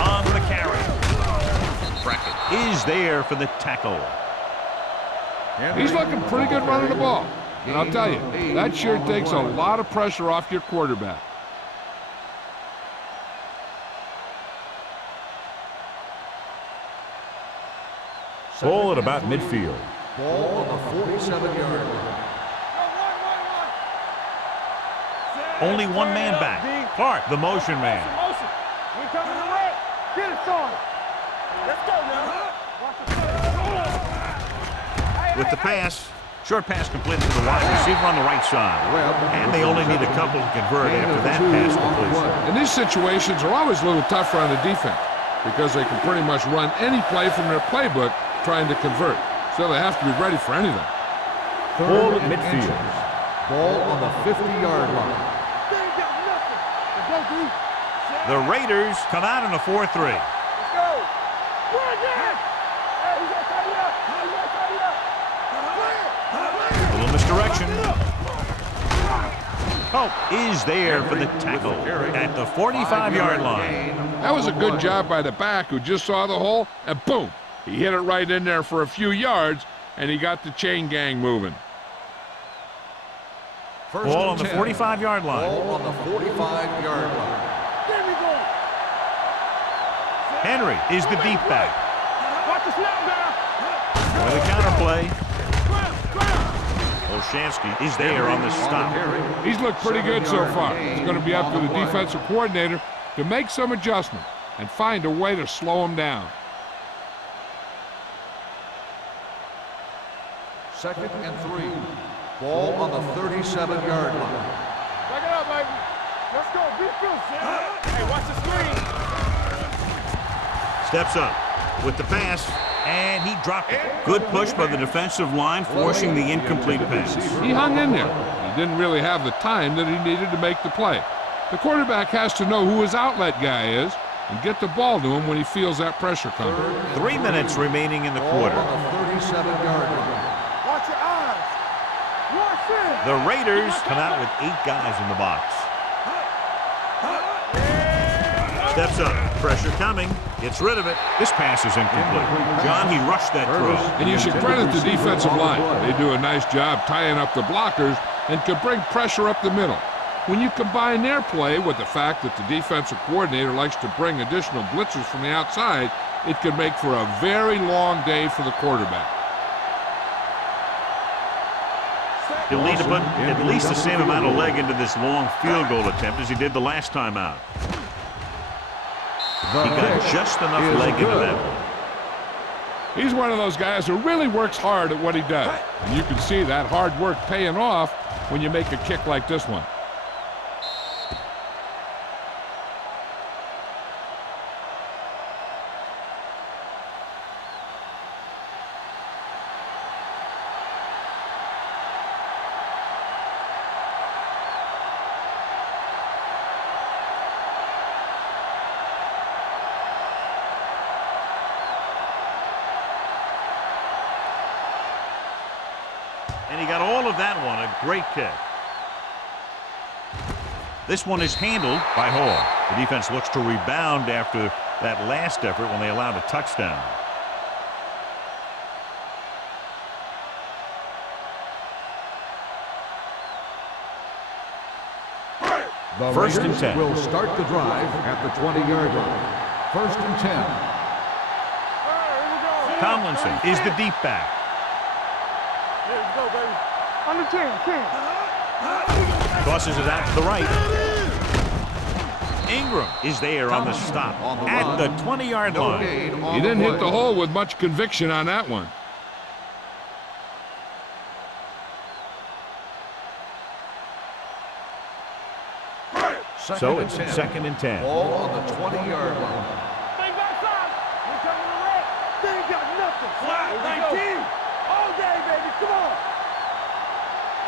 On the carry. Brackett is there for the tackle. He's looking pretty good running the ball. And I'll tell you, that sure takes a lot of pressure off your quarterback. Ball at about midfield. Ball on the 47-yard line. Only one man back. Clark, the motion man. Motion. We coming to right. Get it started. Let's go now. With the pass, short pass completed to the wide receiver on the right side. And they only need a couple to convert after that pass completion. And these situations are always a little tougher on the defense. because they can pretty much run any play from their playbook trying to convert. So they have to be ready for anything. Ball at and midfield. inches. Ball on the 50-yard line. They ain't got nothing. Let's go, D. The Raiders come out in a 4-3. Let's go. Go again. Hey, he's gonna tighten up. He's gonna tighten up. A little misdirection. Hope is there for the tackle at the 45-yard line. That was a good job by the back who just saw the hole, and boom, he hit it right in there for a few yards, and he got the chain gang moving. First Ball on and the 10. 45-yard line. Ball on the 45-yard line. There we go. Henry is the deep back. Watch the snap down. For the counterplay. Olshansky is there on the stop. He's looked pretty good so far. It's going to be up to the defensive coordinator to make some adjustments and find a way to slow him down. Second and 3. Ball on the 37-yard line. Back it up, baby. Let's go. Be good, Sam. Hey, watch the screen. Steps up with the pass, and he dropped it. Good push by the defensive line, forcing the incomplete pass. He hung in there. He didn't really have the time that he needed to make the play. The quarterback has to know who his outlet guy is and get the ball to him when he feels that pressure coming. 3 minutes remaining in the quarter. Ball on the 37-yard line. Watch your eyes. Watch it. The Raiders come out with 8 guys in the box. Steps up. Pressure coming. Gets rid of it. This pass is incomplete. John, he rushed that throw. And you should credit the defensive line. They do a nice job tying up the blockers and can bring pressure up the middle. When you combine their play with the fact that the defensive coordinator likes to bring additional blitzers from the outside, it can make for a very long day for the quarterback. He'll need to put at least the same amount of leg into this long field goal attempt as he did the last time out. He got just enough leg into that one. He's one of those guys who really works hard at what he does. And you can see that hard work paying off when you make a kick like this one. And he got all of that one. A great kick. This one is handled by Hall. The defense looks to rebound after that last effort when they allowed a touchdown. The First and Raiders 10. will start the drive at the 20-yard line. First and 10. Tomlinson is the deep back. Here we go, baby. Under 10. Tosses it out to the right. Ingram is there on the stop at the 20-yard line. He didn't hit the hole with much conviction on that one. So it's second and 10. Ball on the 20-yard line. They got time. We're coming to red. They ain't got nothing. Flat 19. All day, baby. Come on.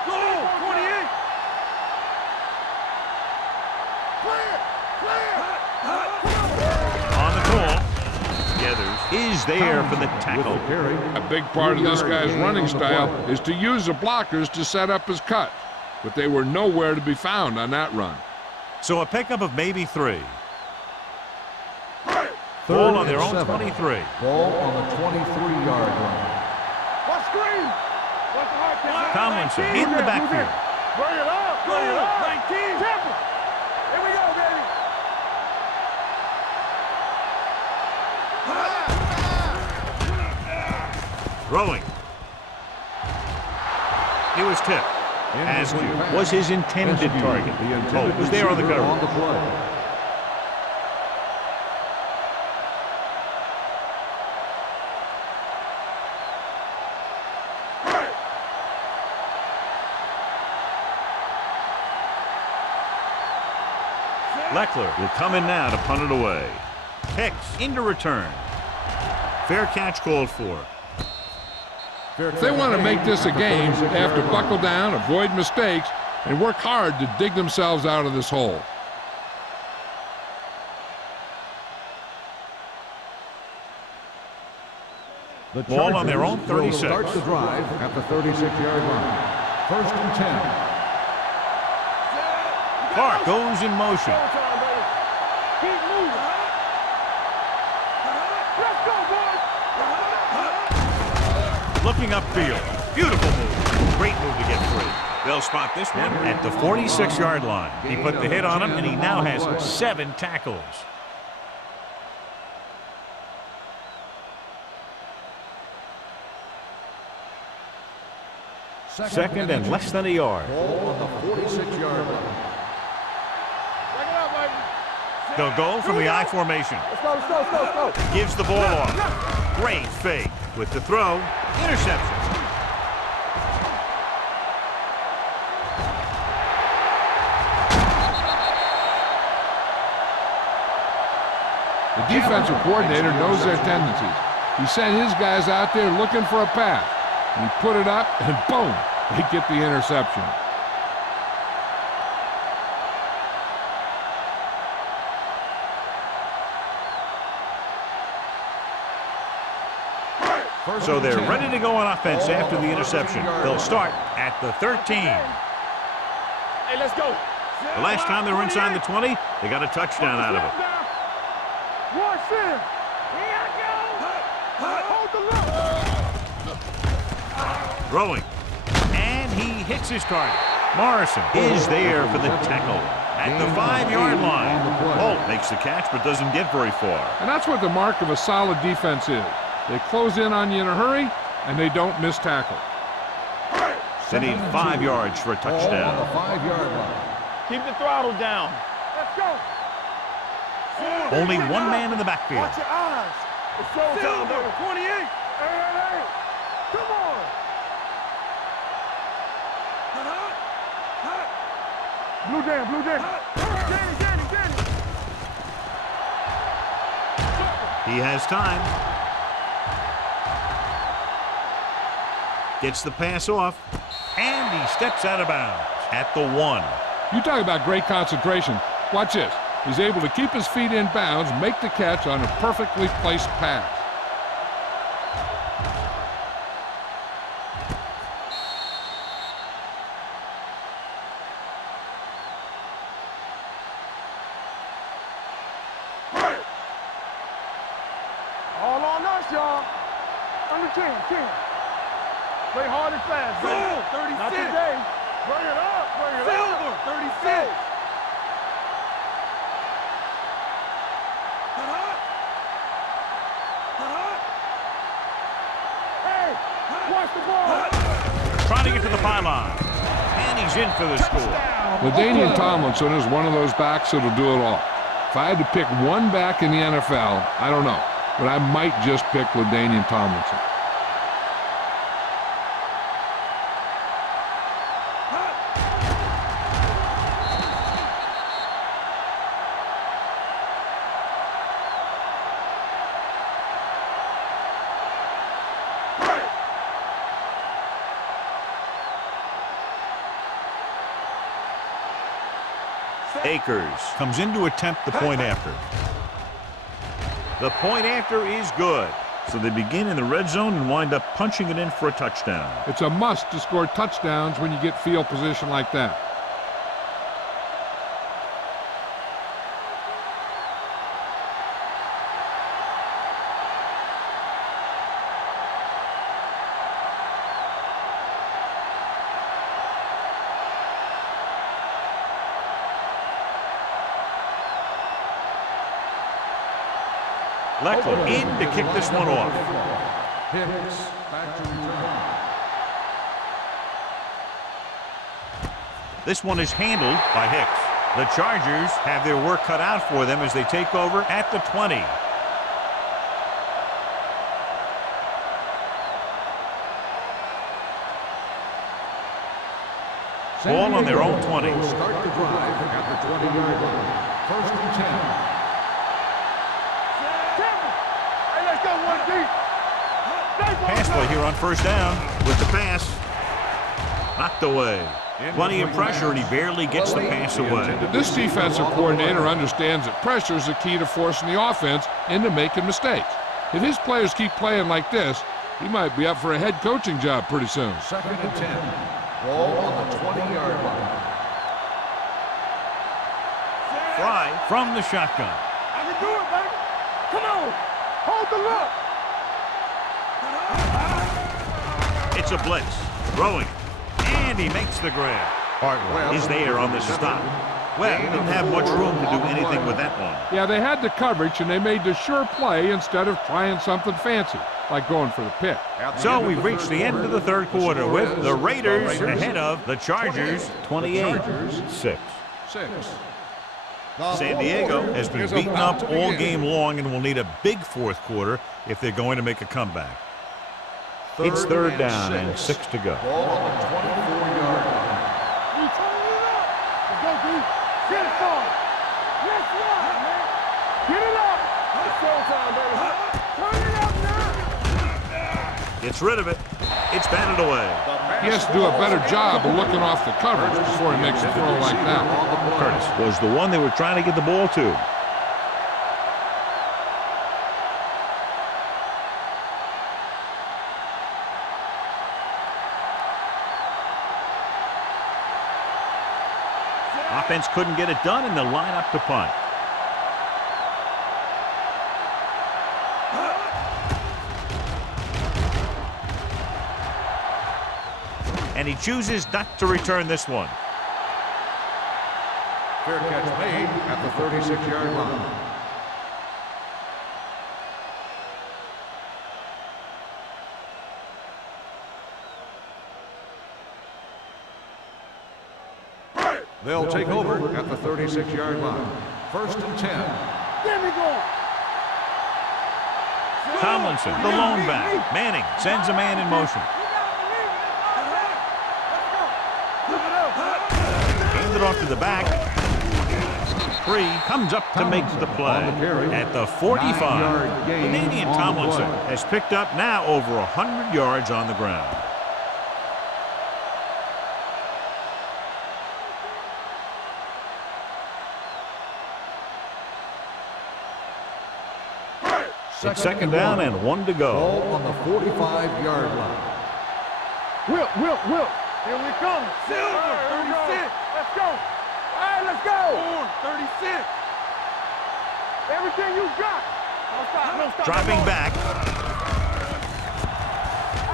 Go. 28. On the call. Gathers is there for the tackle. A big part of this guy's running style is to use the blockers to set up his cut. But they were nowhere to be found on that run. So a pickup of maybe 3. Ball on their own 23. Ball on the 23-yard line. What screen? What's the hard catch? Tomlinson in the backfield. Bring it up. Bring it up. 19. Temple. Here we go, baby. Throwing. He was tipped. As was his intended target. Oh, was there on the cover. On the play. Leckler will come in now to punt it away. Hicks into return. Fair catch called for. If they want to make this a game, they have to buckle down, avoid mistakes, and work hard to dig themselves out of this hole. The Ball on their own 36. Start the drive at the 36-yard line. 1st and 10. Clark goes in motion. Keep moving. Let's go, boys. Looking upfield. Beautiful move. Great move to get free. They'll spot this one at the 46-yard line. He put the hit on him, and he now has 7 tackles. Second and less than a yard. Ball on the 46-yard line. Back it up, baby. They'll go from the I formation. Let's go, let's go, let's go, let's go. Gives the ball off. Great fake. With the throw, interception. The defensive coordinator knows their tendencies. He sent his guys out there looking for a pass. He put it up, and boom, they get the interception. So they're ready to go on offense after the interception. They'll start at the 13. Hey, let's go. The last time they were inside the 20, they got a touchdown out of it. Watch him. Hold the look. Throwing. And he hits his target. Morrison is there for the tackle at the 5-yard line. Holt makes the catch but doesn't get very far. And that's what the mark of a solid defense is. They close in on you in a hurry, and they don't miss tackle. They need 5 yards for a Ball on touchdown. the 5-yard line. Keep the throttle down. Let's go. Only one man in the backfield. Watch your eyes. It's showtime, baby. 28. Hey, hey, hey. Come on. Blue jam, blue jam. Danny, Danny, Danny. He has time. Gets the pass off. And he steps out of bounds at the 1. You talk about great concentration. Watch this. He's able to keep his feet in bounds, make the catch on a perfectly placed pass. All on us, y'all. Under 10, 10. Play hard and fast. Goal, 36. Not today. Bring it up, bring it up. Silver, 36. Hey, watch the ball. Trying to get to the pylon. And he's in for the score. LaDainian Tomlinson is one of those backs that'll do it all. If I had to pick one back in the NFL, I don't know, but I might just pick LaDainian Tomlinson. Akers comes in to attempt the point after. The point after is good. So they begin in the red zone and wind up punching it in for a touchdown. It's a must to score touchdowns when you get field position like that. Leckler in to kick this one off. Hicks back to return. This one is handled by Hicks. The Chargers have their work cut out for them as they take over at the 20. Ball on their own 20. Start the drive at the 20-yard line. 1st and 10. Pass play here on first down with the pass. Knocked away. Plenty of pressure, and he barely gets the pass away. This defensive coordinator understands that pressure is the key to forcing the offense into making mistakes. If his players keep playing like this, he might be up for a head coaching job pretty soon. 2nd and 10. Ball on the 20-yard line. Fry from the shotgun. I can do it, baby. Come on. Hold the look. It's a blitz. Throwing. And he makes the grab. Hartwell is there on the stop. Well, didn't have much room to do anything with that one. Yeah, they had the coverage, and they made the sure play instead of trying something fancy, like going for the pick. So we've reached the end of the third quarter with the Raiders ahead of the Chargers 28-6. San Diego has been beaten up all game long and will need a big fourth quarter if they're going to make a comeback. It's third down and 6 to go. Ball on the 24-yard line. We turn it up. Let's go, D. Get it on. Let's run, man. Get it up. It's showtime, baby. Turn it up now. Gets rid of it. It's batted away. He has to do a better job of looking off the coverage before he makes a throw like that. Curtis was the one they were trying to get the ball to. Offense couldn't get it done, and they'll line up to punt. And he chooses not to return this one. Fair catch made at the 36-yard line. They'll take over at the 36-yard line. 1st and 10. There we go. Tomlinson, the lone back. Manning sends a man in motion. Handed off to the back. Free comes up to make the play at the 45. Canadian Tomlinson has picked up now over 100 yards on the ground. It's second down and 1 to go. Ball on the 45-yard line. Will. Here we come. Silver, 36. Let's go. All right, let's go. 36. Everything you got. No stop. Dropping back.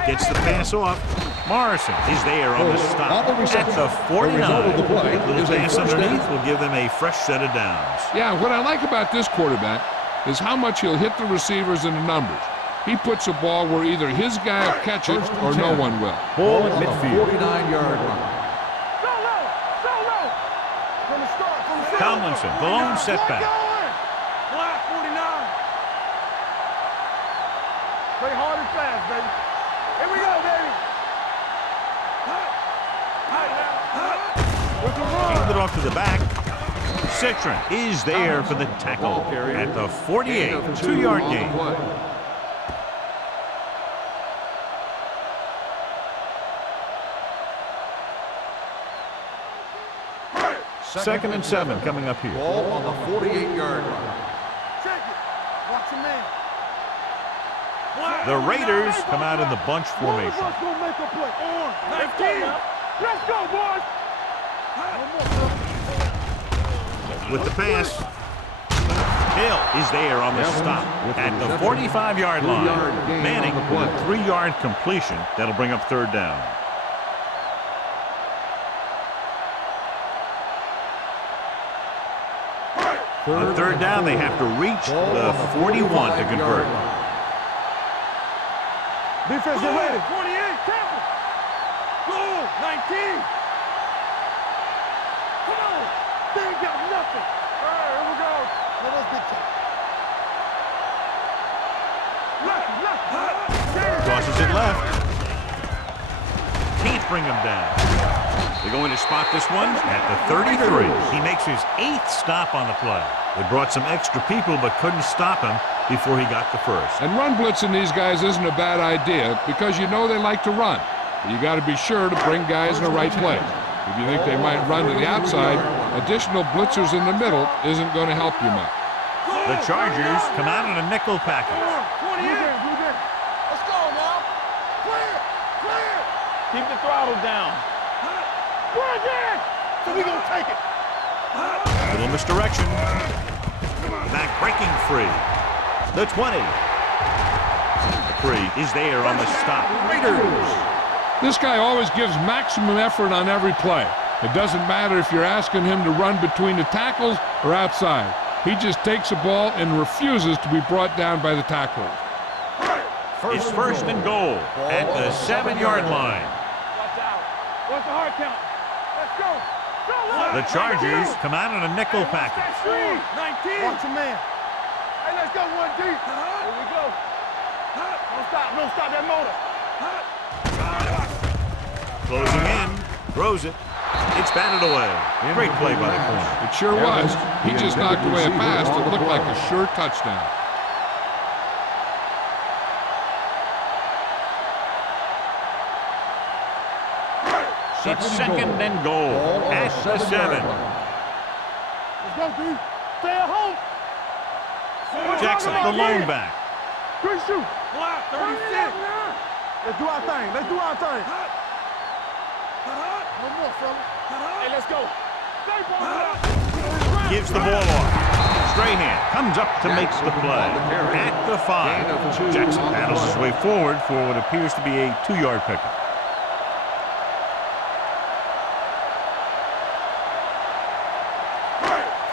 Gets the pass off. Morrison is there on the stop at the 49. A little pass underneath will give them a fresh set of downs. Yeah, what I like about this quarterback is how much he'll hit the receivers in the numbers. He puts a ball where either his guy will catch it or no one will. Ball at On the midfield. 49-yard line. Solo. From the start. Tomlinson, the lone setback. Block 49. Play hard and fast, baby. Here we go, baby. With the run. Handed off to the back. Citron is there for the tackle at the 48. 2-yard gain. Second and 7 coming up here. Ball on the 48-yard line. Check it. Watch your man. The Raiders come out in the bunch formation. One of us gonna make a play. 19. Let's go, boys. With the pass. Hill is there on the stop at the 45-yard line. Manning with a 3-yard completion. That'll bring up third down. On third down, they have to reach the 41 to convert. Defense, get ready. 48. Tackle. Go. 19. Come on. They ain't got nothing. All right, here we go. Let us get you. Left. Crosses it left. Can't bring him down. They're going to spot this one at the 33. He makes his 8th stop on the play. They brought some extra people but couldn't stop him before he got the first. And run blitzing these guys isn't a bad idea because you know they like to run. But you got to be sure to bring guys in the right place. If you think they might run to the outside, additional blitzers in the middle isn't going to help you much. The Chargers come out in a nickel package. 20 in. Let's go now. Clear. Keep the throttle down. Run in. So we gonna take it. Little misdirection. The back breaking free. The 20. The free is there on the stop. Raiders. This guy always gives maximum effort on every play. It doesn't matter if you're asking him to run between the tackles or outside. He just takes the ball and refuses to be brought down by the tacklers. It's first and goal at the 7-yard line. Watch out. What's the hard count? Let's go. The Chargers come out in a nickel package. 19. Watch a man. Hey, let's go one deep. Here we go. Don't stop that motor. Closing in, throws it. It's batted away. Great play by the corner. It sure was. He just knocked away a pass that looked like a sure touchdown. It's second and goal at the 7. Let's go, D. Stay at home. Jackson, the lone back. Good shoot. Block, 36. Let's do our thing. No more, fella. Hey, let's go. Gives the ball off. Strahan comes up to make the play at the 5. Jackson paddles his way forward for what appears to be a 2-yard pickup.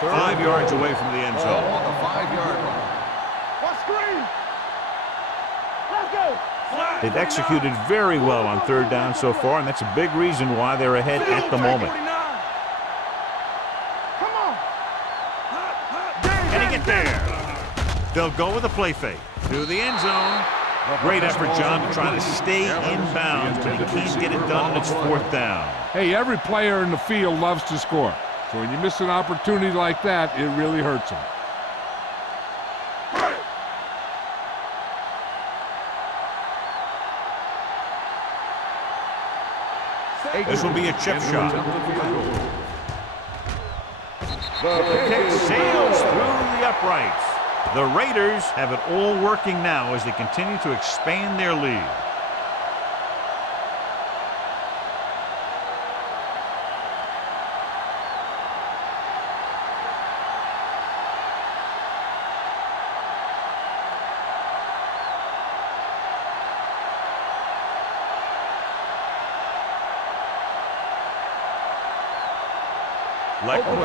Third 5 yards away from the end ball zone. on the 5-yard line. What screen? Let's go. They've executed very well on 3rd down so far, and that's a big reason why they're ahead at the moment. Come on. Can he get there? They'll go with a play fake to the end zone. Great effort, John, to try to stay in bounds, but he can't get it done, and it's 4th down. Hey, every player in the field loves to score. So when you miss an opportunity like that, it really hurts him. This will be a chip shot. The kick sails through the uprights. The Raiders have it all working now as they continue to expand their lead.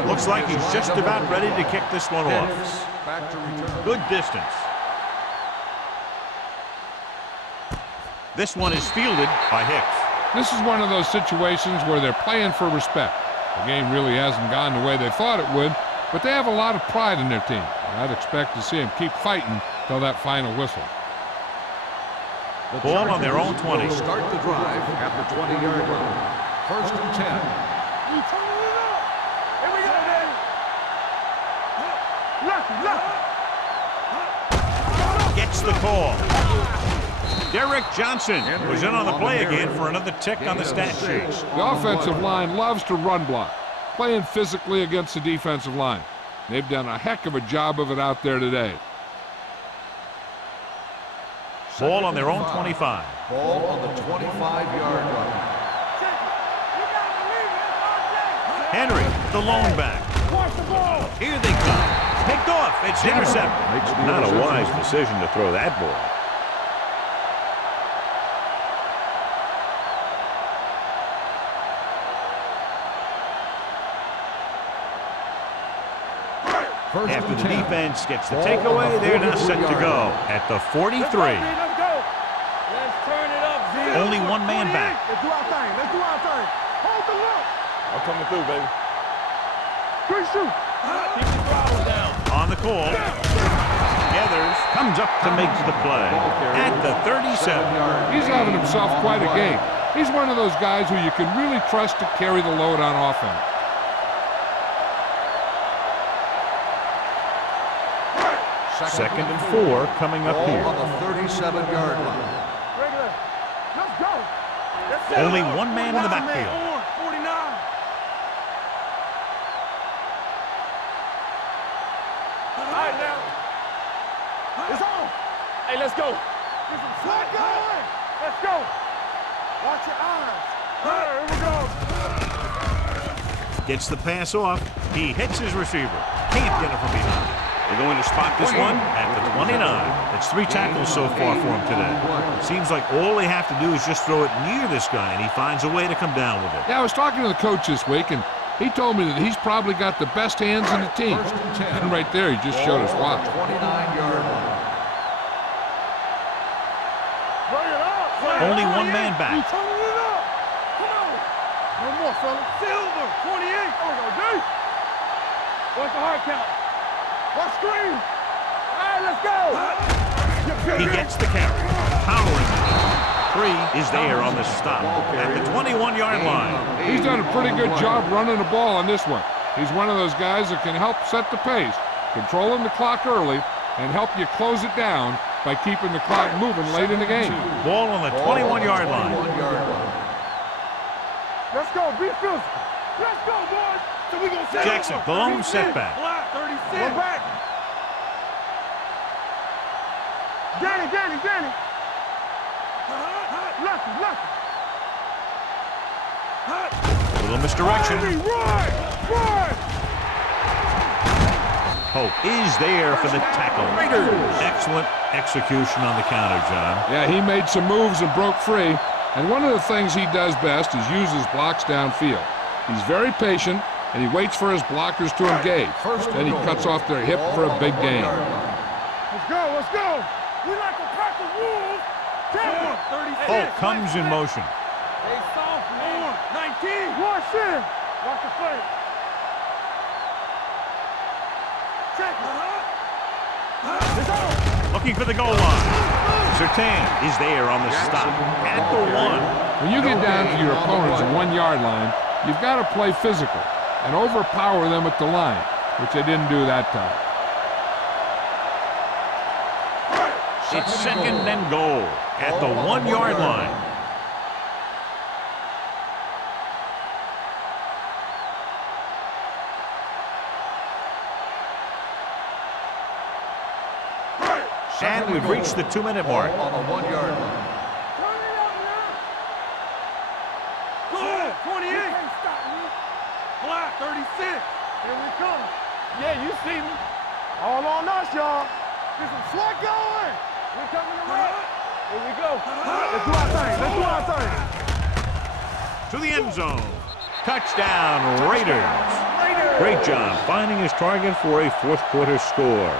Looks like he's just about ready to kick this one off. Back to return. Good distance. This one is fielded by Hicks. This is one of those situations where they're playing for respect. The game really hasn't gone the way they thought it would, but they have a lot of pride in their team. I'd expect to see them keep fighting till that final whistle. Ball on their own 20. Start the drive at the 20-yard line. First and 10. Gets the call. Derek Johnson was in on the play again for another tick on the stat sheet. The offensive line loves to run block, playing physically against the defensive line. They've done a heck of a job of it out there today. Ball on their own 25. Ball on the 25-yard line. Henry, the lone back. Here they come. Picked off. It's intercepted. Not a wise decision to throw that ball. After the defense gets the takeaway, they're now set to go at the 43. Let's turn it up, Z. Only one man back. Let's do our thing. Hold the look. I'm coming through, baby. Good shoot. Keep the throttle down. On the call. Gathers, comes up to make the play at the 37. He's having himself quite a game. He's one of those guys who you can really trust to carry the load on offense. Second and 4 coming up here. On the 37-yard line. Regular. Let's go. Only one man in the backfield. 49. All right, now. It's on. Hey, let's go. Get some slack going. Let's go. Watch your eyes. All right, here we go. Gets the pass off. He hits his receiver. Can't get it from behind. They're going to spot this one at the 29. It's 3 tackles so far for him today. Seems like all they have to do is just throw it near this guy, and he finds a way to come down with it. Yeah, I was talking to the coach this week, and he told me that he's probably got the best hands in the team. And right there, he just showed us why. 29-yard line. Bring it up. Only one man back. You turning it up. Come on. One more, fella. Silver, 28. Oh, no, D. What's the hard count? What screen? All right, let's go. He gets the carry. Powering. 3 is there on the stop at the 21-yard line. He's done a pretty good job running the ball on this one. He's one of those guys that can help set the pace, controlling the clock early, and help you close it down by keeping the clock moving late in the game. Ball on the 21-yard line. Let's go. Be physical. Let's go, boys. So we gonna set Jackson, the lone setback. 36. We're back. Danny. Lucky. A little misdirection. Run. Hope is there for the tackle. Excellent execution on the counter, John. Yeah, he made some moves and broke free. And one of the things he does best is use his blocks downfield. He's very patient, and he waits for his blockers to engage. Then he cuts off their hip for a big gain. Let's go. We like to crack the rules. 36. Hope comes in motion. They soft, man. 19. Watch in. Watch the play. Check. It's on. Looking for the goal line. Sertan is there on the stop at the 1. When you get down to your opponent's 1-yard line, you've got to play physical and overpower them at the line, which they didn't do that time. It's second and goal at the 1-yard line. And we've reached the 2-minute mark. On the 1-yard line. Turn it up now. Good. 28. You can't stop me. Black, 36. Here we come. Yeah, you see me. All on us, y'all. Get some sweat going. We coming to run. Here we go. Let's do our thing. To the end zone. Touchdown, Raiders. Great job finding his target for a fourth-quarter score.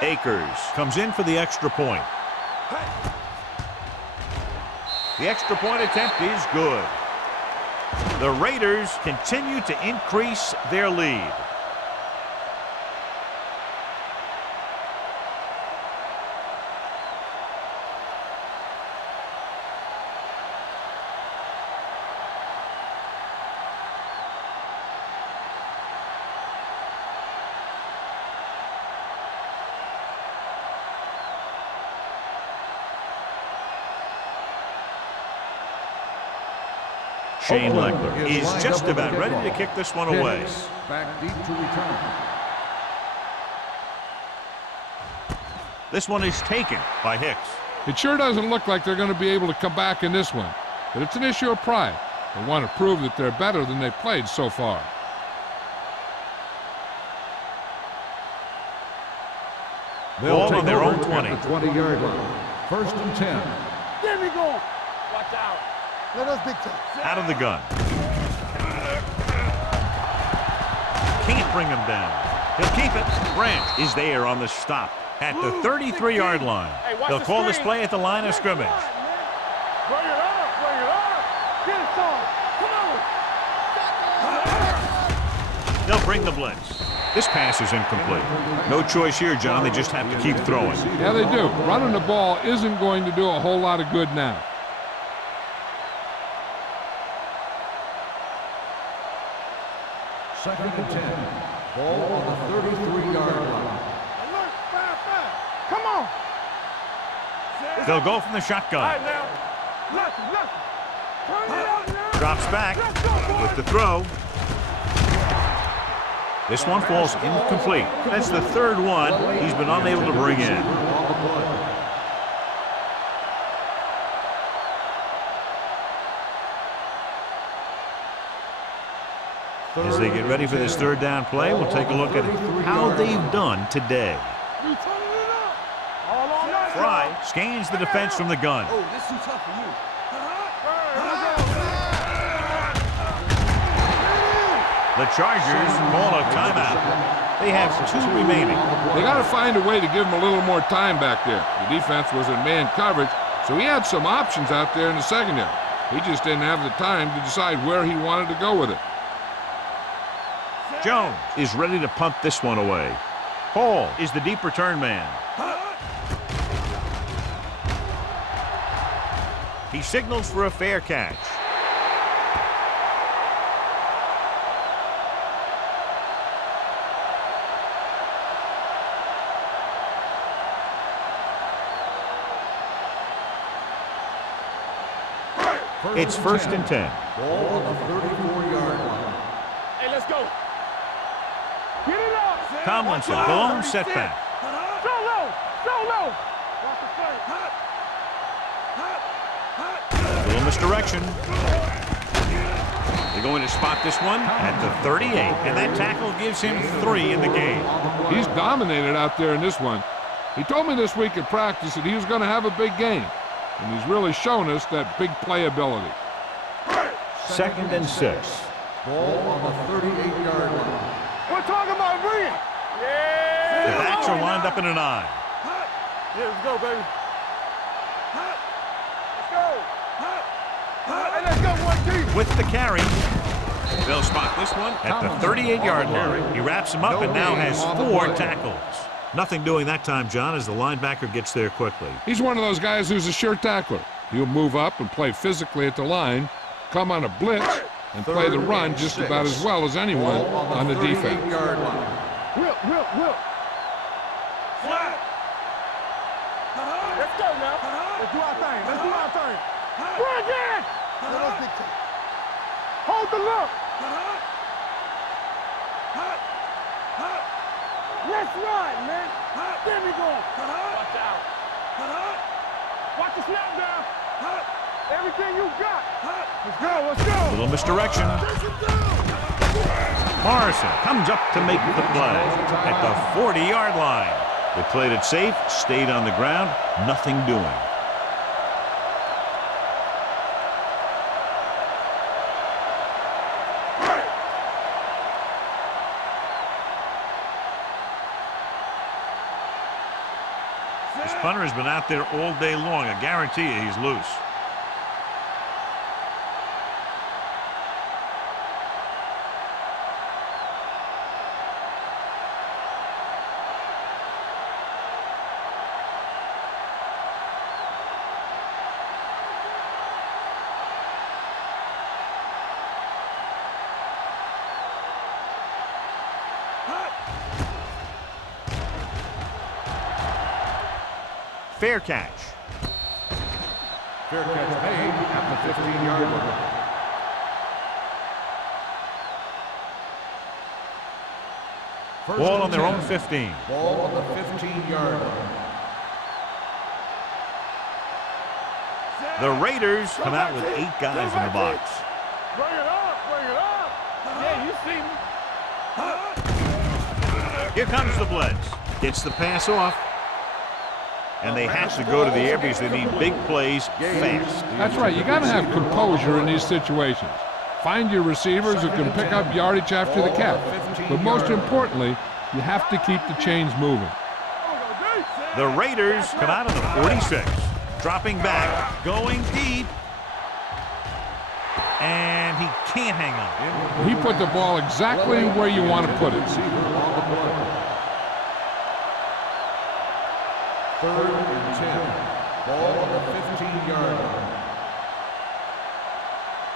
Akers comes in for the extra point. The extra point attempt is good. The Raiders continue to increase their lead. Shane Leckler is just about ready to kick this one away. Back deep to return. This one is taken by Hicks. It sure doesn't look like they're going to be able to come back in this one, but it's an issue of pride. They want to prove that they're better than they've played so far. Ball on their own 20. At the 20-yard line. First and 10. There we go. Watch out. Let us dictate. Out of the gun. Can't bring him down. He'll keep it. Branch is there on the stop at the 33-yard line. They'll call this play at the line of scrimmage. Bring it up, bring it up. Get it, son. Come on. They'll bring the blitz. This pass is incomplete. No choice here, John. They just have to keep throwing. Yeah, they do. Running the ball isn't going to do a whole lot of good now. Second and 10. Ball on the 33-yard line. Look, fast. Come on. They'll go from the shotgun. All right, now. Look. Turn it up now. Drops back Let's go, boys. with the throw. This one falls incomplete. That's the third one he's been unable to bring in. As they get ready for this third down play, we'll take a look at how they've done today. You turning it up. All on that. Fry scans the defense from the gun. Oh, this too tough for you. The Chargers call a timeout. They have 2 remaining. They got to find a way to give him a little more time back there. The defense was in man coverage, so he had some options out there in the secondary. He just didn't have the time to decide where he wanted to go with it. Jones is ready to punt this one away. Hall is the deep return man. He signals for a fair catch. It's first and 10. Ball on the 34-yard line. Hey, let's go. Get it up. Tomlinson, the lone setback. So low. Watch the play. A little misdirection. They're going to spot this one at the 38, and that tackle gives him 3 in the game. He's dominated out there in this one. He told me this week at practice that he was going to have a big game, and he's really shown us that big playability. Second and 6. Ball on the 38-yard line. We're talking about bring it. The Yeah. backs are lined up in an I. Yeah, let's go, baby. Let's go. Hey, let's go, 1 deep. With the carry, they'll spot this one at the 38-yard line. He wraps him up and now has 4 tackles. Nothing doing that time, John, as the linebacker gets there quickly. He's one of those guys who's a sure tackler. He'll move up and play physically at the line, come on a blitz, and play the run just about as well as anyone on the defense. Will. Flat. Let's go now. Let's do our thing. Run again. Hold the look. Let's run, man. There we go. Watch out. Watch the snap down. Everything you got. Let's go. A little misdirection. Morrison comes up to make the play at the 40-yard line. They played it safe, stayed on the ground, nothing doing. This punter has been out there all day long. I guarantee you he's loose. Fair catch. Fair catch made at the 15-yard line. Ball on their own 15. Ball on the 15-yard line. The Raiders come out with 8 guys in the box. Bring it up. Yeah, you see me. Here comes the blitz. Gets the pass off. And they have to go to the air because they need big plays fast. That's right. You got to have composure in these situations. Find your receivers who can pick up yardage after the catch. But most importantly, you have to keep the chains moving. The Raiders come out of the 46. Dropping back, going deep. And he can't hang on. He put the ball exactly where you want to put it. Third and 10. Ball on the 15-yard line.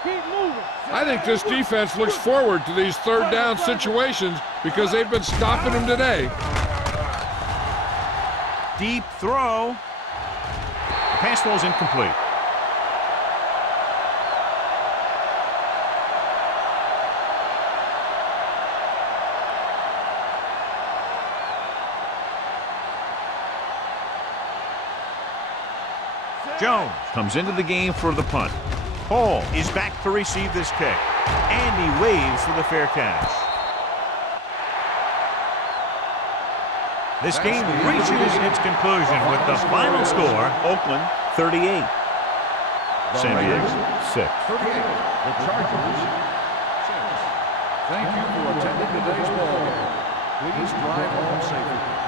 Keep moving. I think this defense looks forward to these third down situations because they've been stopping them today. Deep throw. The pass ball's incomplete. Jones comes into the game for the punt. Hall is back to receive this kick. And he waves for the fair catch. This game reaches its conclusion with the final score, Oakland 38. San Diego 6. 38. The Chargers 6. Thank you for attending today's ball game. Please drive home safely.